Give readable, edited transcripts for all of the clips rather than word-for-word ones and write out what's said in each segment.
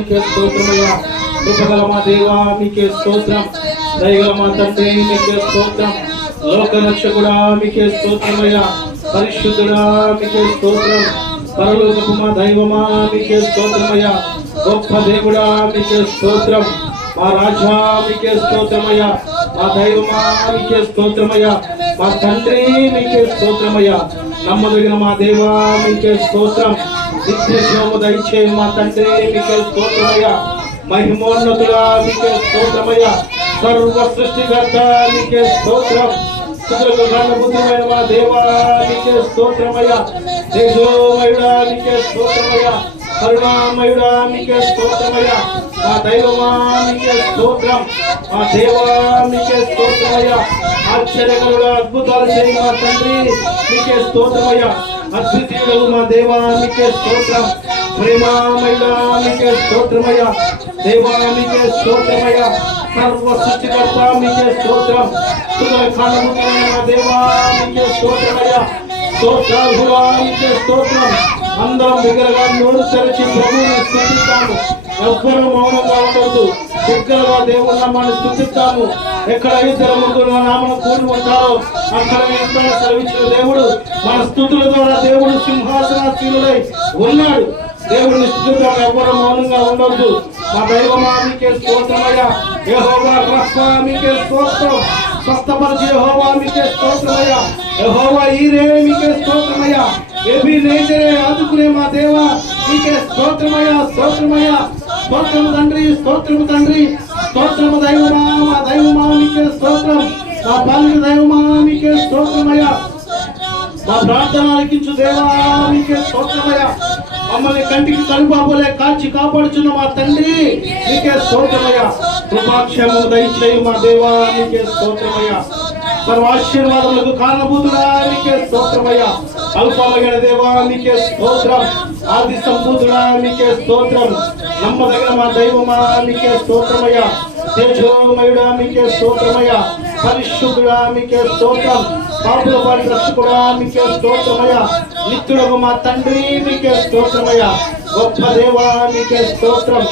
స్తోత్రమయ్యా. కృపగల మా దేవా మీకే స్తోత్రం. దయగల మా తండ్రి మీకే స్తోత్రం. లోక రక్షకుడా మీకే స్తోత్రమయ్యా. పరిశుద్ధుడా మీకే స్తోత్రం. పరలోకపు మా దైవమా మీకే స్తోత్రమయ్యా. గొప్ప దేవుడా మీకే స్తోత్రం. మా రాజా మీకే స్తోత్రమయ్యా. మా దైవమా మీకే స్తోత్రమయ్యా. మా తండ్రి మీకే స్తోత్రమయ్యా. నమ్మదగిన మా దేవా మీకే స్తోత్రం. నిత్యము దయచే మా తండ్రి మీకే స్తోత్రమయ్యా. మహిమోన్నతుడా మీకే స్తోత్రమయ్యా. సర్వ సృష్టికర్త మీకే స్తోత్రం. బుద్ధిమైన మా దేవా మీకే స్తోత్రమయ్యా. తేజోమయుడా మీకే స్తోత్రమయ్యా. కరుణామయుడా మీకే స్తోత్రమయ్యా. మా దైవమా మీకే స్తోత్రం. మా దేవా మీకే స్తోత్రమయ్యా. ఆశ్చర్యకరుడా అద్భుతాలు చేయి మా తండ్రి మీకే స్తోత్రమయ్యా. అద్వితీయుడు మా దేవా మీకే స్తోత్రం. ప్రేమామయుడా మీకే స్తోత్రమయ్యా. దేవా మీకే స్తోత్రమయ్యా. సర్వ సృష్టికర్త మీకే స్తోత్రం. కారణములైన మా దేవా మీకే స్తోత్రమయ్యా. స్తోత్రార్హుడా మీకే స్తోత్రం. అందరం బిగ్గరగా నోరు తెరచి ప్రభువుని స్తుతిస్తాము. ఎవ్వరూ మౌనంగా ఉండొద్దు. బిగ్గరగా దేవుని నామాన్ని స్తుతిస్తాము. ఎక్కడ ఇద్దరు ముగ్గురు నామను కూడి ఉంటారో అక్కడ సెలవిచ్చిన దేవుడు మన స్తుతుల ద్వారా దేవుడు సింహాసనాసీనుడై ఉన్నాడు. దేవుడిని స్తుతిద్దాం. ఎవ్వరూ మౌనంగా ఉండొద్దు. మా దైవమా మీకే స్తోత్రమయ్యా. యెహోవా రఫా మీకే స్తోత్రం. స్వస్థపరిచే యెహోవా మీకే స్తోత్రమయ్యా. యెహోవా ఈరే మీకే స్తోత్రమయ్యా. ఎబినేజరే ఆదుకునే మా దేవా మీకే స్తోత్రమయ్యా. స్తోత్రమయ్యా. స్తోత్రము తండ్రి. స్తోత్రము తండ్రి. స్తోత్రము దైవమా. మా దైవమా మీకే స్తోత్రం. మా పాలిన దైవమా మీకే స్తోత్రమయ్యా. మా ప్రార్థన ఆలకించు దేవా మీకే స్తోత్రమయ్యా. మమ్మల్ని కంటికి కనుపాపలే కాల్చి కాపాడుచున్న మా తండ్రి మీకే స్తోత్రమయ్యా. కృపాక్షేమము దయచేయు మా దేవా మీకే స్తోత్రమయ్యా. సర్వాశీర్వాదములకు కారణభూతుడా మీకే స్తోత్రమయ్యా. అల్పమైన దేవా మీకే స్తోత్రం. ఆది సంపూతుడా మీకే స్తోత్రం. నమ్మదగిన మా దైవమా మీకే స్తోత్రమయ్యా. తేజోమయుడా మీకే స్తోత్రమయ్యా. పరిశుద్ధుడా మీకే స్తోత్రం. పాపుల వారి రక్షకుడా మీకే స్తోత్రమయ్యా. నిత్యుడకు మా తండ్రి మీకే స్తోత్రమయ్యా. గొప్ప దేవా మీకే స్తోత్రం.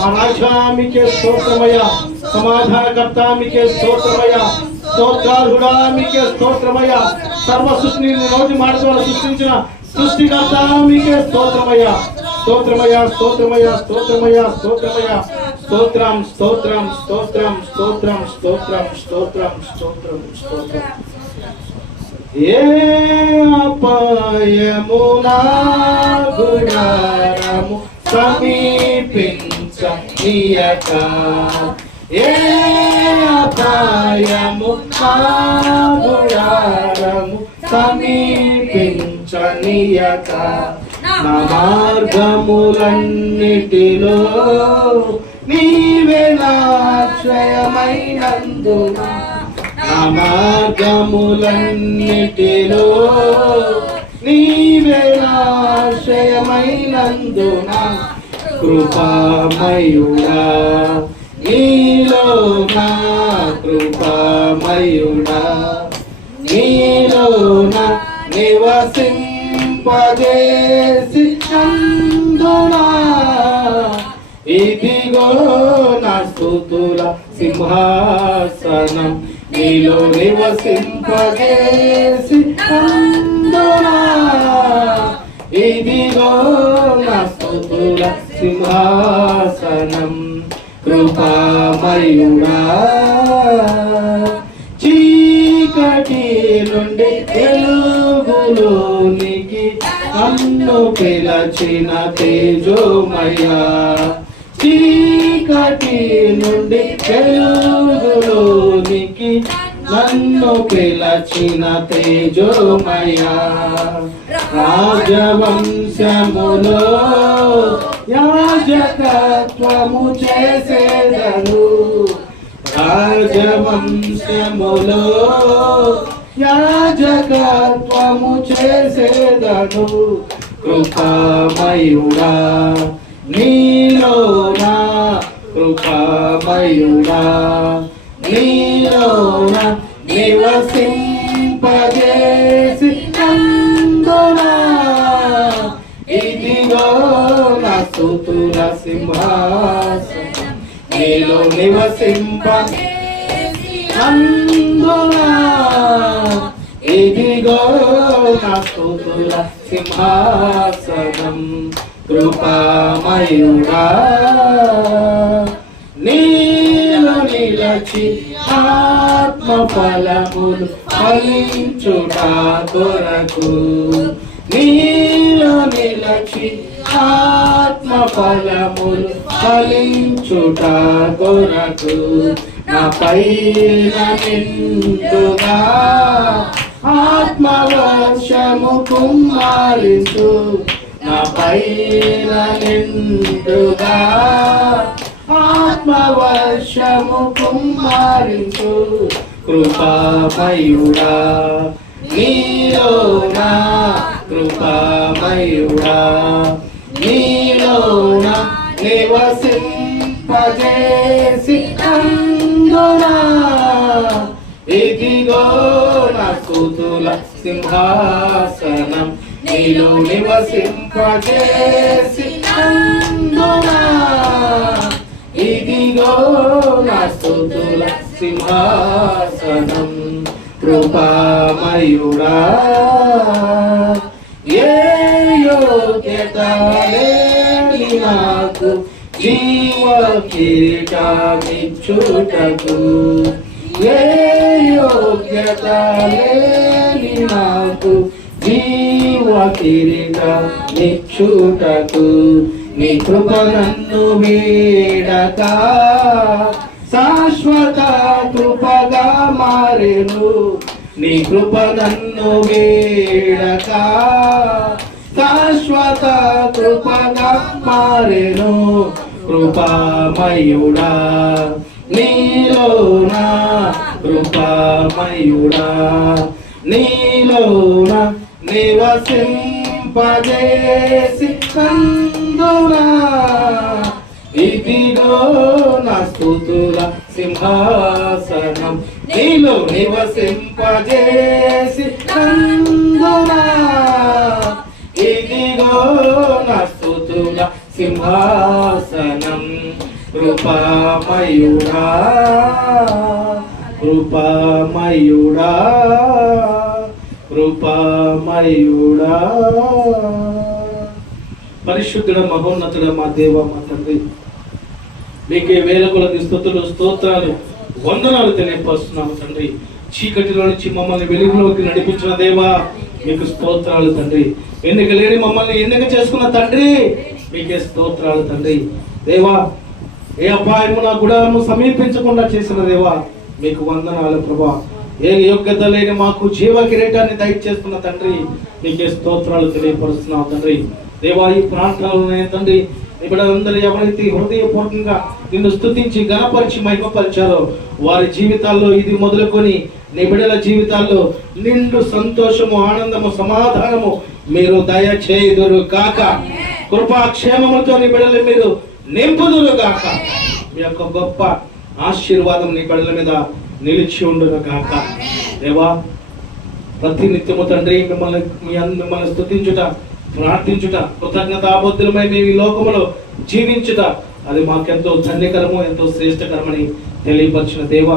మా రాజా మీకే స్తోత్రమయ్యా. సమాధానకర్త మీకే స్తోత్రమయ్యా. స్తోత్రార్హుడా మీకే స్తోత్రమయ్యా. సర్వ సృష్టిని రోజు మాట ద్వారా సృష్టించిన సృష్టికర్త మీకే స్తోత్రమయ్యా. స్తోత్రమయ్యా. స్తోత్రమయ్యా. స్తోత్రమయ్యా. స్తోత్రమయ్యా. స్తోత్రం స్తోత్రం స్తోత్రం స్తోత్రం స్తోత్రం స్తోత్రం స్తోత్రం స్తోత్రం. ఏ అపాయమునా గుడారము సమీపించనీయక. ఏ అపాయము నా గుడారము సమీపించనీయక. నా మార్గములన్నిటిలో నీవే నాశ్రయమైనందున. నా మార్గములన్నిటిలో నీవే నాశ్రయమైనందున. కృపామయుడా నీలో నా కృపామయుడా నీలో నా నివసింపజేసి నందునా. ఇదిగో నా స్తుతుల సింహాసనం నీలో నివసింపజేసి నందునా. ఇదిగో నా స్తుతుల సింహాసనం. కృపామయుడా చీకటి నుండి వెలుగులోనికి నన్ను పిలచిన తేజోమయ్యా. చీకటి నుండి వెలుగులోనికి నన్ను పిలచిన తేజోమయ్యా. రాజవంశములో యాజకత్వము చేసేదను. రాజవంశములో యాజకత్వము చేసేదను. కృపామయుడా నీలో నా కృపామయుడా నీలో నా నివసింపజేసి నందునా. ఇదిగో నా స్తుతుల సింహాసనం నీలో నివసింప అందునా ఇదిగో నా స్తుతుల సింహాసనం కృపామయుడా నీలో నిలచి ఆత్మ ఫలములు ఫలించుట కొరకు నీలో నిలచి ఆత్మ ఫలములు ఫలించుట కొరకు నా పైన నిండుగా ఆత్మవర్షము కుమ్మరించు నా పైన నిండుగా ఆత్మవర్షము కుమ్మరించు కృపామయుడా నీలోనా కృపామయుడా నీలోనా నివసింపజేసి అందునా ఇదిగో నా స్తుతుల సింహాసనం నీలో నివసింపజేసి అందునా ఇదిగో నా స్తుతుల సింహాసనం కృపామయుడా ఏ యోగ్యత లేని నాకు జీవ కిరీటమిచ్చుటకు ఏ యోగ్యత లేని నాకు జీవ కిరీటమిచ్చుటకు నీ కృప నన్ను వీడక శాశ్వత కృపగా మారెను నీ కృప నన్ను వీడక శాశ్వత కృపగా మారెను కృపామయుడా నీలోనా కృపామయుడా నీలోనా నివసింపజేసి అందునా ఇదిగో నా స్తుతుల సింహాసనం నీలో నివసింపజేసి అందునా ఇదిగో నా స్తుతుల సింహాసనం కృపామయుడా కృపామయుడా కృపామయుడా పరిశుద్ధుడ మహోన్నతుడ మా దేవ మా తండ్రి మీకే వేల కొలది స్తుతులు స్తోత్రాలు వందనాలు తెలియపరుస్తున్నాము తండ్రి చీకటిలో నుంచి మమ్మల్ని వెలుగులోకి నడిపించిన దేవా మీకు స్తోత్రాలు తండ్రి ఎన్నిక లేని మమ్మల్ని ఎన్నిక చేసుకున్న తండ్రి మీకే స్తోత్రాలు తండ్రి దేవా ఏ అపాయము నా గుడారము సమీపించకుండా చేసిన దేవా మీకు వందనాలు ప్రభా ఏ యోగ్యత లేని మాకు జీవ కిరీటాన్ని దయచేస్తున్న తండ్రి నీకే స్తోత్రాలు తెలియపరుస్తున్నావు తండ్రి దేవా ఈ ప్రాంతాలలోనే తండ్రి బిడ్డలందరూ ఎవరైతే హృదయపూర్వకంగా నిన్ను స్తుతించి గణపరిచి మహిమపరిచారో వారి జీవితాల్లో ఇది మొదలుకొని నీ బిడ్డల జీవితాల్లో నిండు సంతోషము ఆనందము సమాధానము మీరు దయచేయుదురు గాక కృపాక్షేమములతో నీ బిడ్డలు మీరు నింపుదురు గాక మీ యొక్క గొప్ప ఆశీర్వాదం నీ బిడ్డల మీద నిలిచి ఉండును గాక దేవా ప్రతి నిత్యము తండ్రి మిమ్మల్ని స్తుతించుట ప్రార్థించుట కృతజ్ఞతాబద్ధులమై మేము ఈ లోకములో జీవించుట అది మాకెంతో ధన్యకరము ఎంతో శ్రేష్టకరమని తెలియపరిచిన దేవా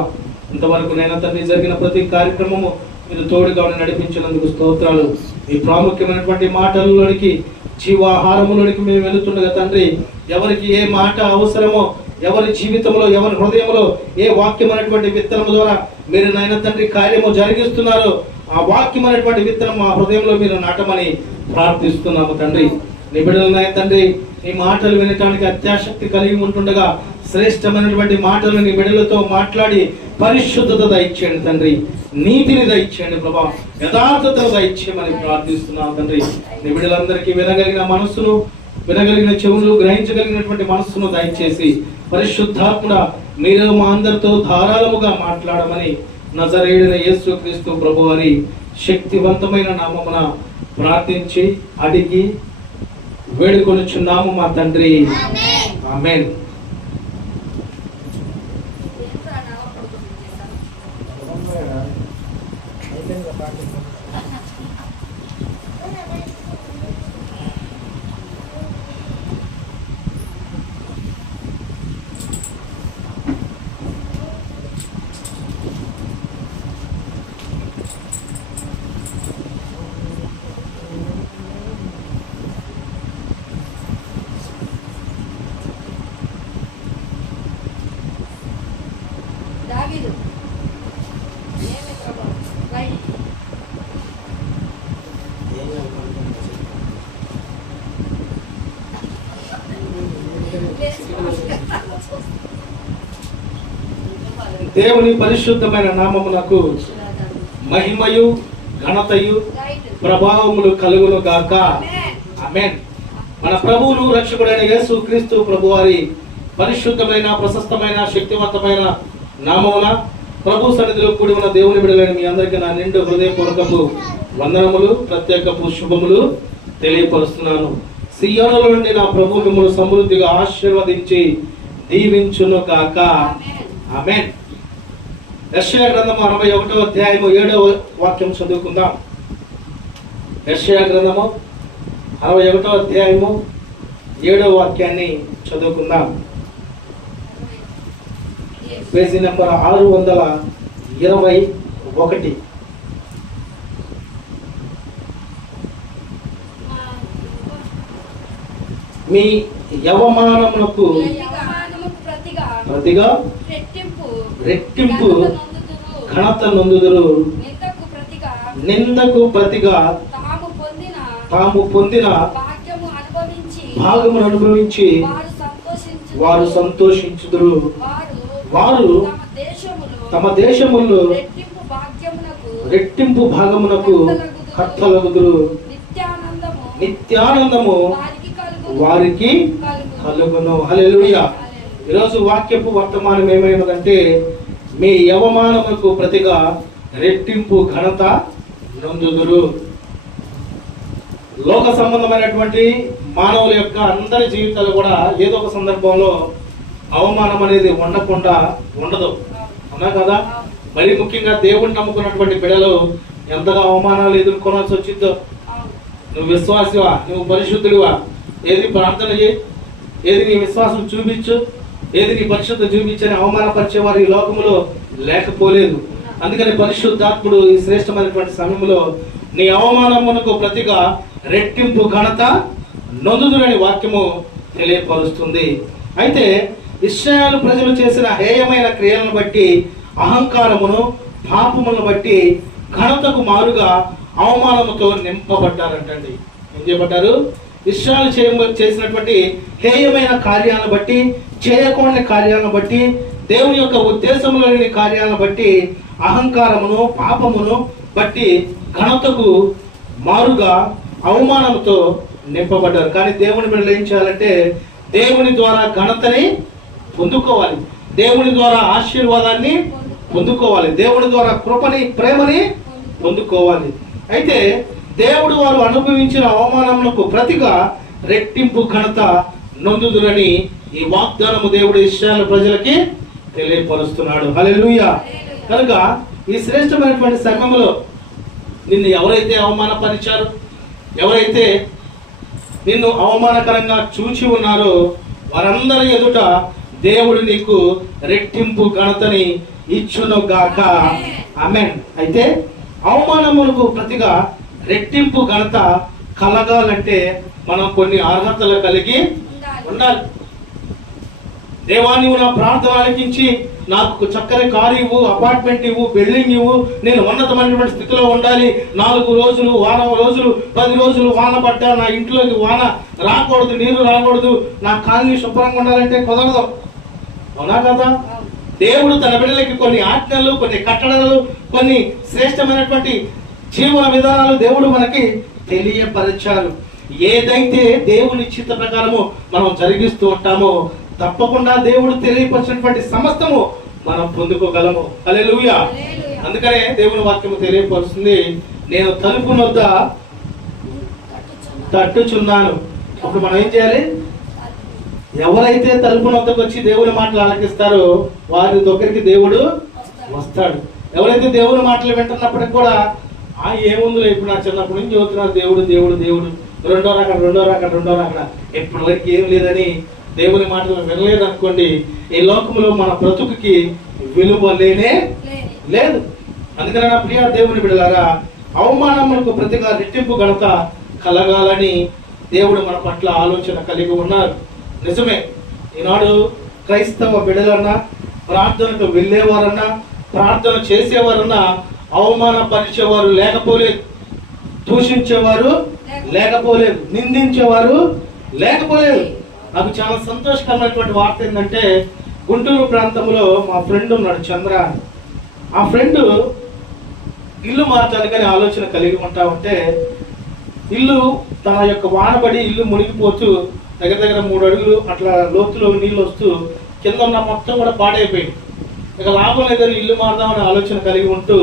ఇంతవరకు నేను తండ్రి జరిగిన ప్రతి కార్యక్రమము మీరు తోడుగా నడిపించినందుకు స్తోత్రాలు ఈ ప్రాముఖ్యమైనటువంటి మాటలలోనికి జీవాహారములోనికి మేము వెళుతుండగా తండ్రి ఎవరికి ఏ మాట అవసరమో ఎవరి జీవితంలో ఎవరి హృదయంలో ఏ వాక్యమైనటువంటి విత్తనము ద్వారా మీరు నాయన తండ్రి కార్యము జరిగిస్తున్నారో ఆ వాక్యమైనటువంటి విత్తనం మా హృదయంలో మీరు నాటమని ప్రార్థిస్తున్నాము తండ్రి నీ బిడ్డలనాయ తండ్రి ఈ మాటలు వినటానికి అత్యాసక్తి కలిగి ఉంటుండగా శ్రేష్టమైనటువంటి మాటలు నీ బిడ్డలతో మాట్లాడి పరిశుద్ధత దయచేయండి తండ్రి నీతిని దయచేయండి ప్రభా యథార్థతను దయచేయమని ప్రార్థిస్తున్నాము తండ్రి నీ బిడ్డలందరికీ వినగలిగిన మనస్సును వినగలిగిన చెవులు గ్రహించగలిగినటువంటి మనస్సును దయచేసి పరిశుద్ధాత్ముడా మీరు మా అందరితో ధారాళముగా మాట్లాడమని నజరేయుడైన యేసుక్రీస్తు ప్రభువారి శక్తివంతమైన నామమున ప్రార్థించి అడిగి వేడుకొనుచున్నాము మా తండ్రి ఆమేన్. దేవుని పరిశుద్ధమైన నామమునకు మహిమయు ఘనతయు ప్రభావములు కలుగును గాక. ఆమేన్. మన ప్రభువును రక్షకుడైన యేసు క్రీస్తు ప్రభువారి పరిశుద్ధమైన ప్రశస్తమైన శక్తివంతమైన నామమున ప్రభు సన్నిధిలో కూడి ఉన్న దేవుని బిడ్డలైన మీ అందరికీ నా నిండు హృదయపూర్వకపు వందనములు, ప్రత్యేకపు శుభములు తెలియపరుస్తున్నాను. సియోనులో నుండి నా ప్రభు మిమ్మల్ని సమృద్ధిగా ఆశీర్వదించి దీవించును గాక. ఆమేన్. యెషయా గ్రంథము 61వ అధ్యాయము 7వ వాక్యం చదువుకుందాం. యెషయా గ్రంథము 61వ అధ్యాయము 7వ వాక్యాన్ని చదువుకుందాం. Page number 621. మీ యవమానమునకు ప్రతిగా రెట్టింపు ఘనత నొందుదురు. నిందకు ప్రతిగా తాము పొందిన భాగమును అనుభవించి వారు సంతోషించుదురు. వారు తమ దేశములో రెట్టింపు భాగమునకు కర్తలగుదురు. నిత్యానందము వారికి కలుగును. హల్లెలూయా. ఈరోజు వాక్యపు వర్తమానం ఏమైనదంటే, మీ యవమానములకు ప్రతిగా రెట్టింపు ఘనత నొందుదురు. లోక సంబంధమైనటువంటి మానవుల యొక్క అందరి జీవితాలు కూడా ఏదో ఒక సందర్భంలో అవమానం అనేది ఉండకుండా ఉండదు, అవునా కదా? మరి ముఖ్యంగా దేవుడిని నమ్ముకున్నటువంటి బిడ్డలు ఎంతగా అవమానాలు ఎదుర్కోవాల్సి వచ్చిందో. నువ్వు విశ్వాసివా, నువ్వు పరిశుద్ధుడివా, ఏది ప్రార్థన చేయి, ఏది నీ విశ్వాసం చూపించు, ఏది నీ పరిశుద్ధ చూపించని అవమానపరిచే వారు ఈ లోకములో లేకపోలేదు. అందుకని పరిశుద్ధాత్ముడు ఈ శ్రేష్టమైనటువంటి సమయంలో నీ అవమానమునకు ప్రతిగా రెట్టింపు ఘనత నొందుదురని వాక్యము తెలియపరుస్తుంది. అయితే ఇశ్రాయేలు ప్రజలు చేసిన హేయమైన క్రియలను బట్టి, అహంకారమును పాపములను బట్టి ఘనతకు మారుగా అవమానముతో నింపబడ్డారంటండి. ఏం చేయబడ్డారు? ఇశ్రాయేలు చేసినటువంటి హేయమైన కార్యాలను బట్టి, చేయకూడని కార్యాలను బట్టి, దేవుని యొక్క ఉద్దేశంలోని కార్యాలను బట్టి, అహంకారమును పాపమును బట్టి ఘనతకు మారుగా అవమానంతో నింపబడ్డారు. కానీ దేవుని బిడ్డలు ఏం చేయాలంటే, దేవుని ద్వారా ఘనతని పొందుకోవాలి, దేవుని ద్వారా ఆశీర్వాదాన్ని పొందుకోవాలి, దేవుని ద్వారా కృపని ప్రేమని పొందుకోవాలి. అయితే దేవుడు వారు అనుభవించిన అవమానములకు ప్రతిగా రెట్టింపు ఘనత నొందుదురని ఈ వాగ్దానము దేవుడు ఇశ్రాయేలు ప్రజలకి తెలియపరుస్తున్నాడు. హల్లెలూయా. కనుక ఈ శ్రేష్టమైనటువంటి సమయంలో నిన్ను ఎవరైతే అవమానపరిచారో, ఎవరైతే నిన్ను అవమానకరంగా చూచి ఉన్నారో వారందరి ఎదుట దేవుడు నీకు రెట్టింపు ఘనతని ఇచ్చును గాక. ఆమేన్. అయితే అవమానములకు ప్రతిగా రెట్టింపు ఘనత కలగాలంటే మనం కొన్ని అర్హతలు కలిగి ఉండాలి. దేవా, నీవు నా ప్రార్థన ఆలకించి నాకు చక్కని కారు ఇవ్వు, అపార్ట్మెంట్ ఇవ్వు, బిల్డింగ్ ఇవ్వు, నేను ఉన్నతమైనటువంటి స్థితిలో ఉండాలి, 4 రోజులు, వారం రోజులు, 10 రోజులు వాన పడ్డా నా ఇంట్లోకి వాన రాకూడదు, నీరు రాకూడదు, నా కాలనీ శుభ్రంగా ఉండాలంటే కుదరదు, అవునా కదా? దేవుడు తన బిడ్డలకి కొన్ని ఆజ్ఞలు, కొన్ని కట్టడలు, కొన్ని శ్రేష్టమైనటువంటి జీవన విధానాలు దేవుడు మనకి తెలియపరిచారు. ఏదైతే దేవుని చిత్త ప్రకారము మనం జరిగిస్తూ ఉంటామో తప్పకుండా దేవుడు తెలియపరిచినటువంటి సమస్తము మనం పొందుకోగలము. హల్లెలూయా. అందుకనే దేవుని వాక్యము తెలియపరుస్తుంది, నేను తలుపు వద్ద తట్టుచున్నాను. అప్పుడు మనం ఏం చేయాలి? ఎవరైతే తలుపు వద్దకు వచ్చి దేవుని మాటలు ఆలకిస్తారో వారి దగ్గరికి దేవుడు వస్తాడు. ఎవరైతే దేవుని మాటలు వింటున్నప్పటికి కూడా ఏముందిలే, ఇప్పుడు నా చిన్నప్పటి నుంచి చదువుతున్నారు దేవుడు దేవుడు దేవుడు, రెండో రకం ఎప్పటి వరకు ఏం లేదని దేవుని మాటలు వినలేదు అనుకోండి, ఈ లోకంలో మన బ్రతుకుకి విలువ లేనే లేదు. అందుకని నా ప్రియ దేవుని బిడ్డలారా, అవమానములకు ప్రతిగా రెట్టింపు ఘనత కలగాలని దేవుడు మన పట్ల ఆలోచన కలిగి ఉన్నారు. నిజమే, ఈనాడు క్రైస్తవ బిడ్డలన్నా ప్రార్థనకు వెళ్ళేవారన్నా, ప్రార్థన చేసేవారన్నా అవమానపరిచేవారు లేకపోలేదు, దూషించేవారు లేకపోలేదు, నిందించేవారు లేకపోలేదు. నాకు చాలా సంతోషకరమైనటువంటి వార్త ఏంటంటే, గుంటూరు ప్రాంతంలో మా ఫ్రెండ్ ఉన్నాడు చంద్ర. ఆ ఫ్రెండ్ ఇల్లు మార్చాలని ఆలోచన కలిగి ఉంటా ఉంటే, ఇల్లు తన యొక్క వానబడి ఇల్లు మునిగిపోతూ దగ్గర 3 అడుగులు అట్లా లోతులో నీళ్ళు వస్తూ కింద ఉన్న మొత్తం కూడా పాడైపోయింది. ఇక లాభం లేదని ఇల్లు మారుదామని ఆలోచన కలిగి ఉంటూ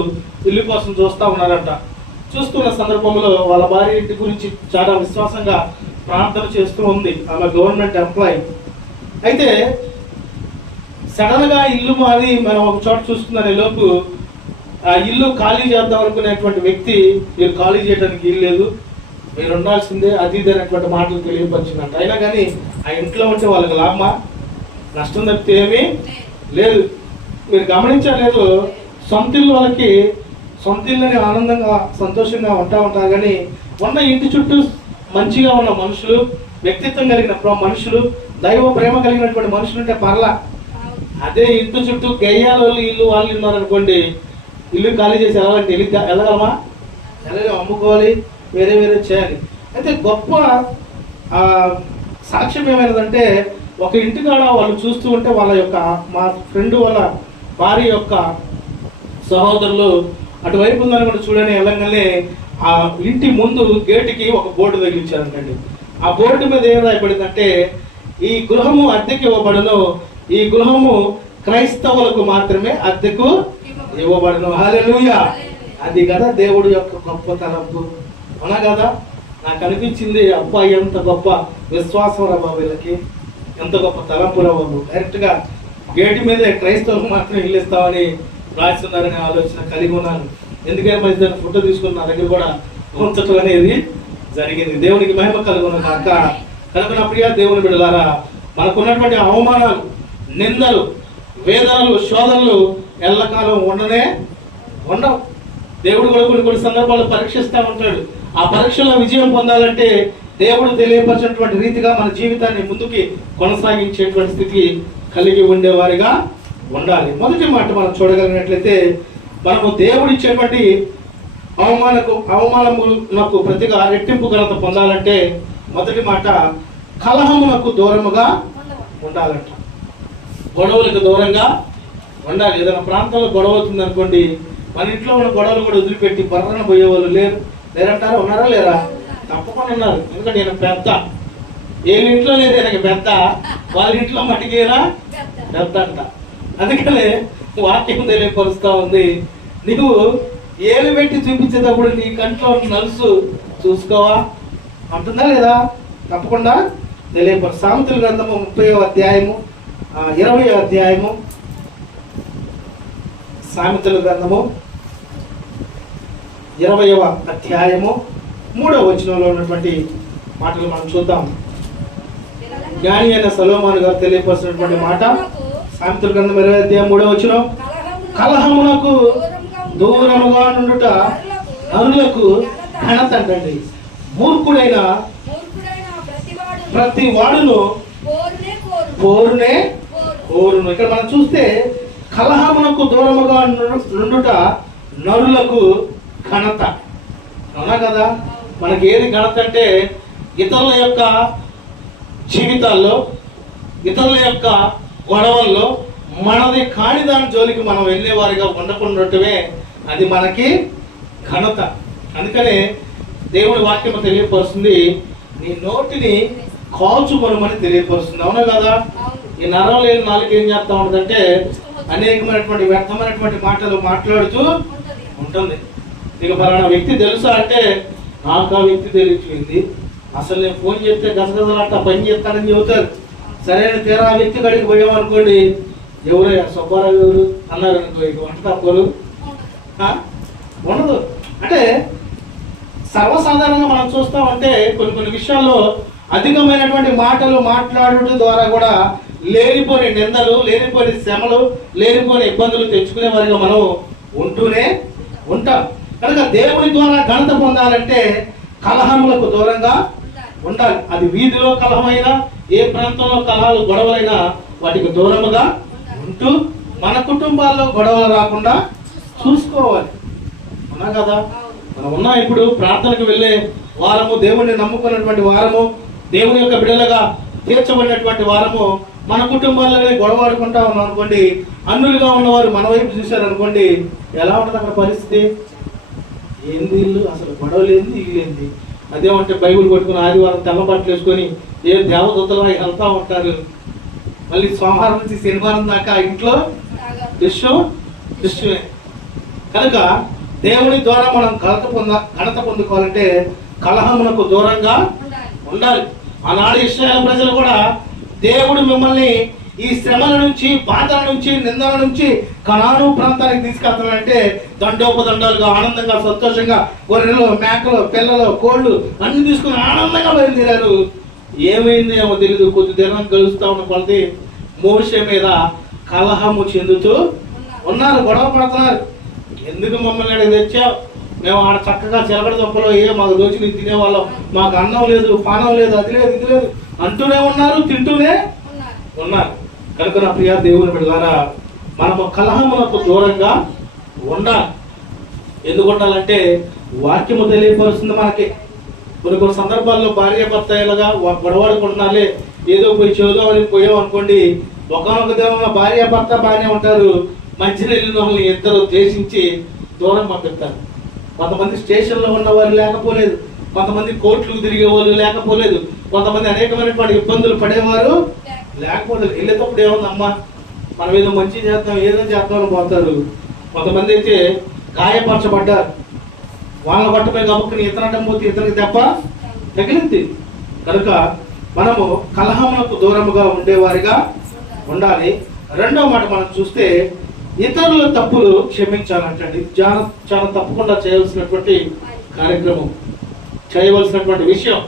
ఇల్లు కోసం చూస్తూ ఉన్నారంట. చూస్తున్న సందర్భంలో వాళ్ళ భార్య ఇంటి గురించి చాలా విశ్వాసంగా ప్రార్థన చేస్తూ ఉంది. ఆమె గవర్నమెంట్ ఎంప్లాయీ. అయితే సడన్ గా ఇల్లు మారి మనం ఒక చోట చూసుకునే లోపు ఆ ఇల్లు ఖాళీ చేద్దాం అనుకునేటువంటి వ్యక్తి, మీరు ఖాళీ చేయడానికి ఇల్లు లేదు, మీరు ఉండాల్సిందే, అది ఇది అనేటువంటి మాటలు తెలియపరిచిందంట. అయినా కానీ ఆ ఇంట్లో ఉంటే వాళ్ళకి లాభమా, నష్టం తప్పితే ఏమీ లేదు. మీరు గమనించలేదు, సొంత ఇల్లు వాళ్ళకి సొంత ఇల్లుని ఆనందంగా సంతోషంగా ఉంటారు. కానీ ఉన్న ఇంటి చుట్టూ మంచిగా ఉన్న మనుషులు, వ్యక్తిత్వం కలిగిన మనుషులు, దైవ ప్రేమ కలిగినటువంటి మనుషులు ఉంటే పర్లా. అదే ఇంటి చుట్టూ గయ్యాలు ఇల్లు వాళ్ళు ఉన్నారనుకోండి, ఇల్లు ఖాళీ చేసి వెళ్ళాలంటే వెళ్ళగలమా? అమ్ముకోవాలి, వేరే వేరే చేయాలి. అయితే గొప్ప సాక్ష్యం ఏమైనదంటే, ఒక ఇంటికాడ వాళ్ళు చూస్తూ ఉంటే వాళ్ళ యొక్క మా ఫ్రెండ్ వాళ్ళ భార్య యొక్క సహోదరులు అటువైపు ఉందని కూడా చూడని వెళ్ళగానే ఆ ఇంటి ముందు గేటుకి ఒక బోర్డు తగిలించారంటండి. ఆ బోర్డు మీద ఏం రాయబడిందంటే, ఈ గృహము అద్దెకి ఇవ్వబడును, ఈ గృహము క్రైస్తవులకు మాత్రమే అద్దెకు ఇవ్వబడును. హల్లెలూయా. అది కదా దేవుడు యొక్క గొప్ప తలంపు, అవునా కదా? నాకు అనిపించింది, అబ్బా ఎంత గొప్ప విశ్వాసం రా బాబు, వీళ్ళకి ఎంత గొప్ప తలంపు రా బాబు. డైరెక్ట్గా గేటు మీదే క్రైస్తవులకు మాత్రం ఇల్లు ఇస్తామని రాస్తున్నారనే ఆలోచన కలిగి ఉన్నాను. ఎందుకంటే మరి దాన్ని ఫోటో తీసుకుని నా దగ్గర కూడా ఉంచడం అనేది జరిగింది. దేవునికి మహిమ కలుగును కాక. కనుక నా ప్రియ దేవుని బిడ్డలారా, మనకున్నటువంటి అవమానాలు, నిందలు, వేదనలు, శోధనలు ఎల్లకాలం ఉండవు. దేవుడు కూడా కొన్ని సందర్భాలు పరీక్షిస్తూ ఉంటాడు. ఆ పరీక్షలో విజయం పొందాలంటే దేవుడు తెలియపరిచినటువంటి రీతిగా మన జీవితాన్ని ముందుకి కొనసాగించేటువంటి స్థితి కలిగి ఉండేవారిగా ఉండాలి. మొదటి మాట మనం చూడగలిగినట్లయితే, మనము దేవుడు ఇచ్చేటువంటి అవమానమునకు ప్రతిగా రెట్టింపు ఘనత పొందాలంటే మొదటి మాట కలహమునకు దూరముగా ఉండాలంట. గొడవలకు దూరంగా ఉండాలి. ఏదైనా ప్రాంతంలో గొడవ అవుతుంది అనుకోండి, మన ఇంట్లో ఉన్న గొడవలు కూడా వదిలిపెట్టి బర్రన పోయేవాళ్ళు లేరంటారా? ఉన్నారా లేరా? తప్పకుండా ఉన్నారు. ఎందుకంటే నేను పెద్ద, ఏ ఇంట్లో లేదు నాకు పెద్ద, వాళ్ళ ఇంట్లో మటుకేనా పెద్ద అంట. అందుకనే వాక్యం తెలియపరుస్తూ ఉంది, నీవు ఏలు పెట్టి చూపించేటప్పుడు నీ కంట్లో నలుసు చూసుకోవా అంటుందా లేదా? తప్పకుండా తెలియపరు. సామెతల గ్రంథము 30వ అధ్యాయము 20వ అధ్యాయము, సామెతల గ్రంథము 20వ అధ్యాయము 3వ వచనంలో ఉన్నటువంటి మాటలు మనం చూద్దాం. జ్ఞాని అయిన సొలొమోను గారు తెలియపరిచినటువంటి మాట, సామెతల గ్రంథం 20వ అధ్యాయం 3వ వచనం, కలహమునకు దూరముగా నుండుట నరులకు ఘనత అంటండి. మూర్ఖుడైన ప్రతి వాడును పోరునే కోరును. ఇక్కడ మనం చూస్తే కలహమునకు దూరముగా నుండుట నరులకు ఘనత, అవునా కదా? మనకి ఏది ఘనత అంటే, ఇతరుల యొక్క జీవితాల్లో, ఇతరుల యొక్క గొడవల్లో మనది కాని దాని జోలికి మనం వెళ్ళేవారిగా ఉండకుండాటమే అది మనకి ఘనత. అందుకనే దేవుడి వాక్యం తెలియపరుస్తుంది, నీ నోటిని కాల్చుకొనమని తెలియపరుస్తుంది, అవునా కదా? ఈ నరం లేని నాలుగు ఏం చేస్తా ఉంటుందంటే అనేకమైనటువంటి వ్యర్థమైనటువంటి మాటలు మాట్లాడుతూ ఉంటుంది. నీకు పలానా వ్యక్తి తెలుసా అంటే, నాకు ఆ వ్యక్తి తెలియచేయింది, అసలు నేను ఫోన్ చేస్తే గసగసలాట పని చేస్తానని చెబుతారు. సరైన తీరా ఆ వ్యక్తి కడికి పోయామనుకోండి, ఎవరయ్యా సుబ్బారావు ఎవరు అన్నారు అనుకో, ఇక వంట తప్పలు ఉండదు. అంటే సర్వసాధారణంగా మనం చూస్తామంటే కొన్ని విషయాల్లో అధికమైనటువంటి మాటలు మాట్లాడటం ద్వారా కూడా లేనిపోని నిందలు, లేనిపోని శ్రమలు, లేనిపోని ఇబ్బందులు తెచ్చుకునే వారిగా మనం ఉంటూనే ఉంటాం. కనుక దేవుడి ద్వారా ఘనత పొందాలంటే కలహములకు దూరంగా ఉండాలి. అది వీధిలో కలహమైనా, ఏ ప్రాంతంలో కలహాలు గొడవలైనా వాటికి దూరముగా ఉంటూ మన కుటుంబాల్లో గొడవలు రాకుండా చూసుకోవాలి. ఉన్నా కదా? మనం ఉన్నాం ఇప్పుడు ప్రార్థనకు వెళ్ళే వారము, దేవుణ్ణి నమ్ముకున్నటువంటి వారము, దేవుని యొక్క బిడ్డలుగా తీర్చబడినటువంటి వారము. మన కుటుంబాల్లోనే గొడవ ఆడుకుంటా ఉన్నాం అనుకోండి, అన్నులుగా ఉన్నవారు మన వైపు చూశారనుకోండి, ఎలా ఉంటుంది అక్కడ పరిస్థితి? ఏంది ఇల్లు అసలు, గొడవలు ఏంది, ఇల్లు ఏంది? అదేమంటే బైబిల్ పట్టుకుని ఆదివారం తెల్ల బట్టలు వేసుకొని ఏ దేవదూతలు వెళ్తా ఉంటారు. మళ్ళీ సోమవారం నుంచి శనివారం దాకా ఇంట్లో దృశ్యమే. కనుక దేవుని ద్వారా మనం ఘనత పొందుకోవాలంటే కలహమునకు దూరంగా ఉండాలి. ఆనాడు ఇశ్రాయేలు ప్రజలు కూడా దేవుడు మిమ్మల్ని ఈ శ్రమల నుంచి, బాధల నుంచి, నిందల నుంచి కనాను ప్రాంతానికి తీసుకెళ్తానంటే దండోపదండాలుగా ఆనందంగా సంతోషంగా గొర్రెలు, మేకలు, పిల్లలు, కోళ్ళు అన్ని తీసుకుని ఆనందంగా బయలుదేరారు. ఏమైంది ఏమో తెలీదు. కొద్ది దినం గడుస్తూ ఉన్న కొలది మోషే మీద కలహము చెందుతూ ఉన్నారు, గొడవ పడుతున్నారు. ఎందుకు మమ్మల్ని అడిగి తెచ్చావు? మేము ఆడ చక్కగా చిలకడ దుంపలో మాకు దోచి తినేవాళ్ళం, మాకు అన్నం లేదు, పానం లేదు, అది లేదు, ఇది లేదు అంటూనే ఉన్నారు, తింటూనే ఉన్నారు. కనుక నా ప్రియ దేవుని బిడ్డలారా, మనము కలహములకు దూరంగా ఉండాలి. ఎందుకు ఉండాలంటే వాక్యము తెలియపరుస్తుంది మనకి. కొన్ని సందర్భాల్లో భార్య భర్తలుగా గొడవడుకుంటున్నాలే, ఏదో పోయి చదువుదామని పోయాం అనుకోండి, ఒకనొక దేవుని భార్య భర్త బాగానే ఉంటారు, మధ్యలో వెళ్ళిన వాళ్ళని ఇద్దరు ద్వేషించి దూరం పంపిస్తారు. కొంతమంది స్టేషన్లో ఉన్నవారు లేకపోలేదు, కొంతమంది కోర్టులకు తిరిగే వాళ్ళు లేకపోలేదు, కొంతమంది అనేకమైనటువంటి ఇబ్బందులు పడేవారు లేకపోలేదు. వెళ్ళేటప్పుడు ఏముందమ్మా మనం ఏదో మంచి చేద్దాం, ఏదో చేద్దామని పోతారు. కొంతమంది అయితే గాయపరచబడ్డారు, వాళ్ళ పట్టుపై గబుక్కుని ఇతరటం పోతే ఇతనికి దెబ్బ తగిలింది. కనుక మనము కలహములకు దూరముగా ఉండేవారిగా ఉండాలి. రెండవ మాట మనం చూస్తే ఇతరుల తప్పులు క్షమించాలంటండి. చాలా తప్పకుండా చేయవలసినటువంటి కార్యక్రమం, చేయవలసినటువంటి విషయం.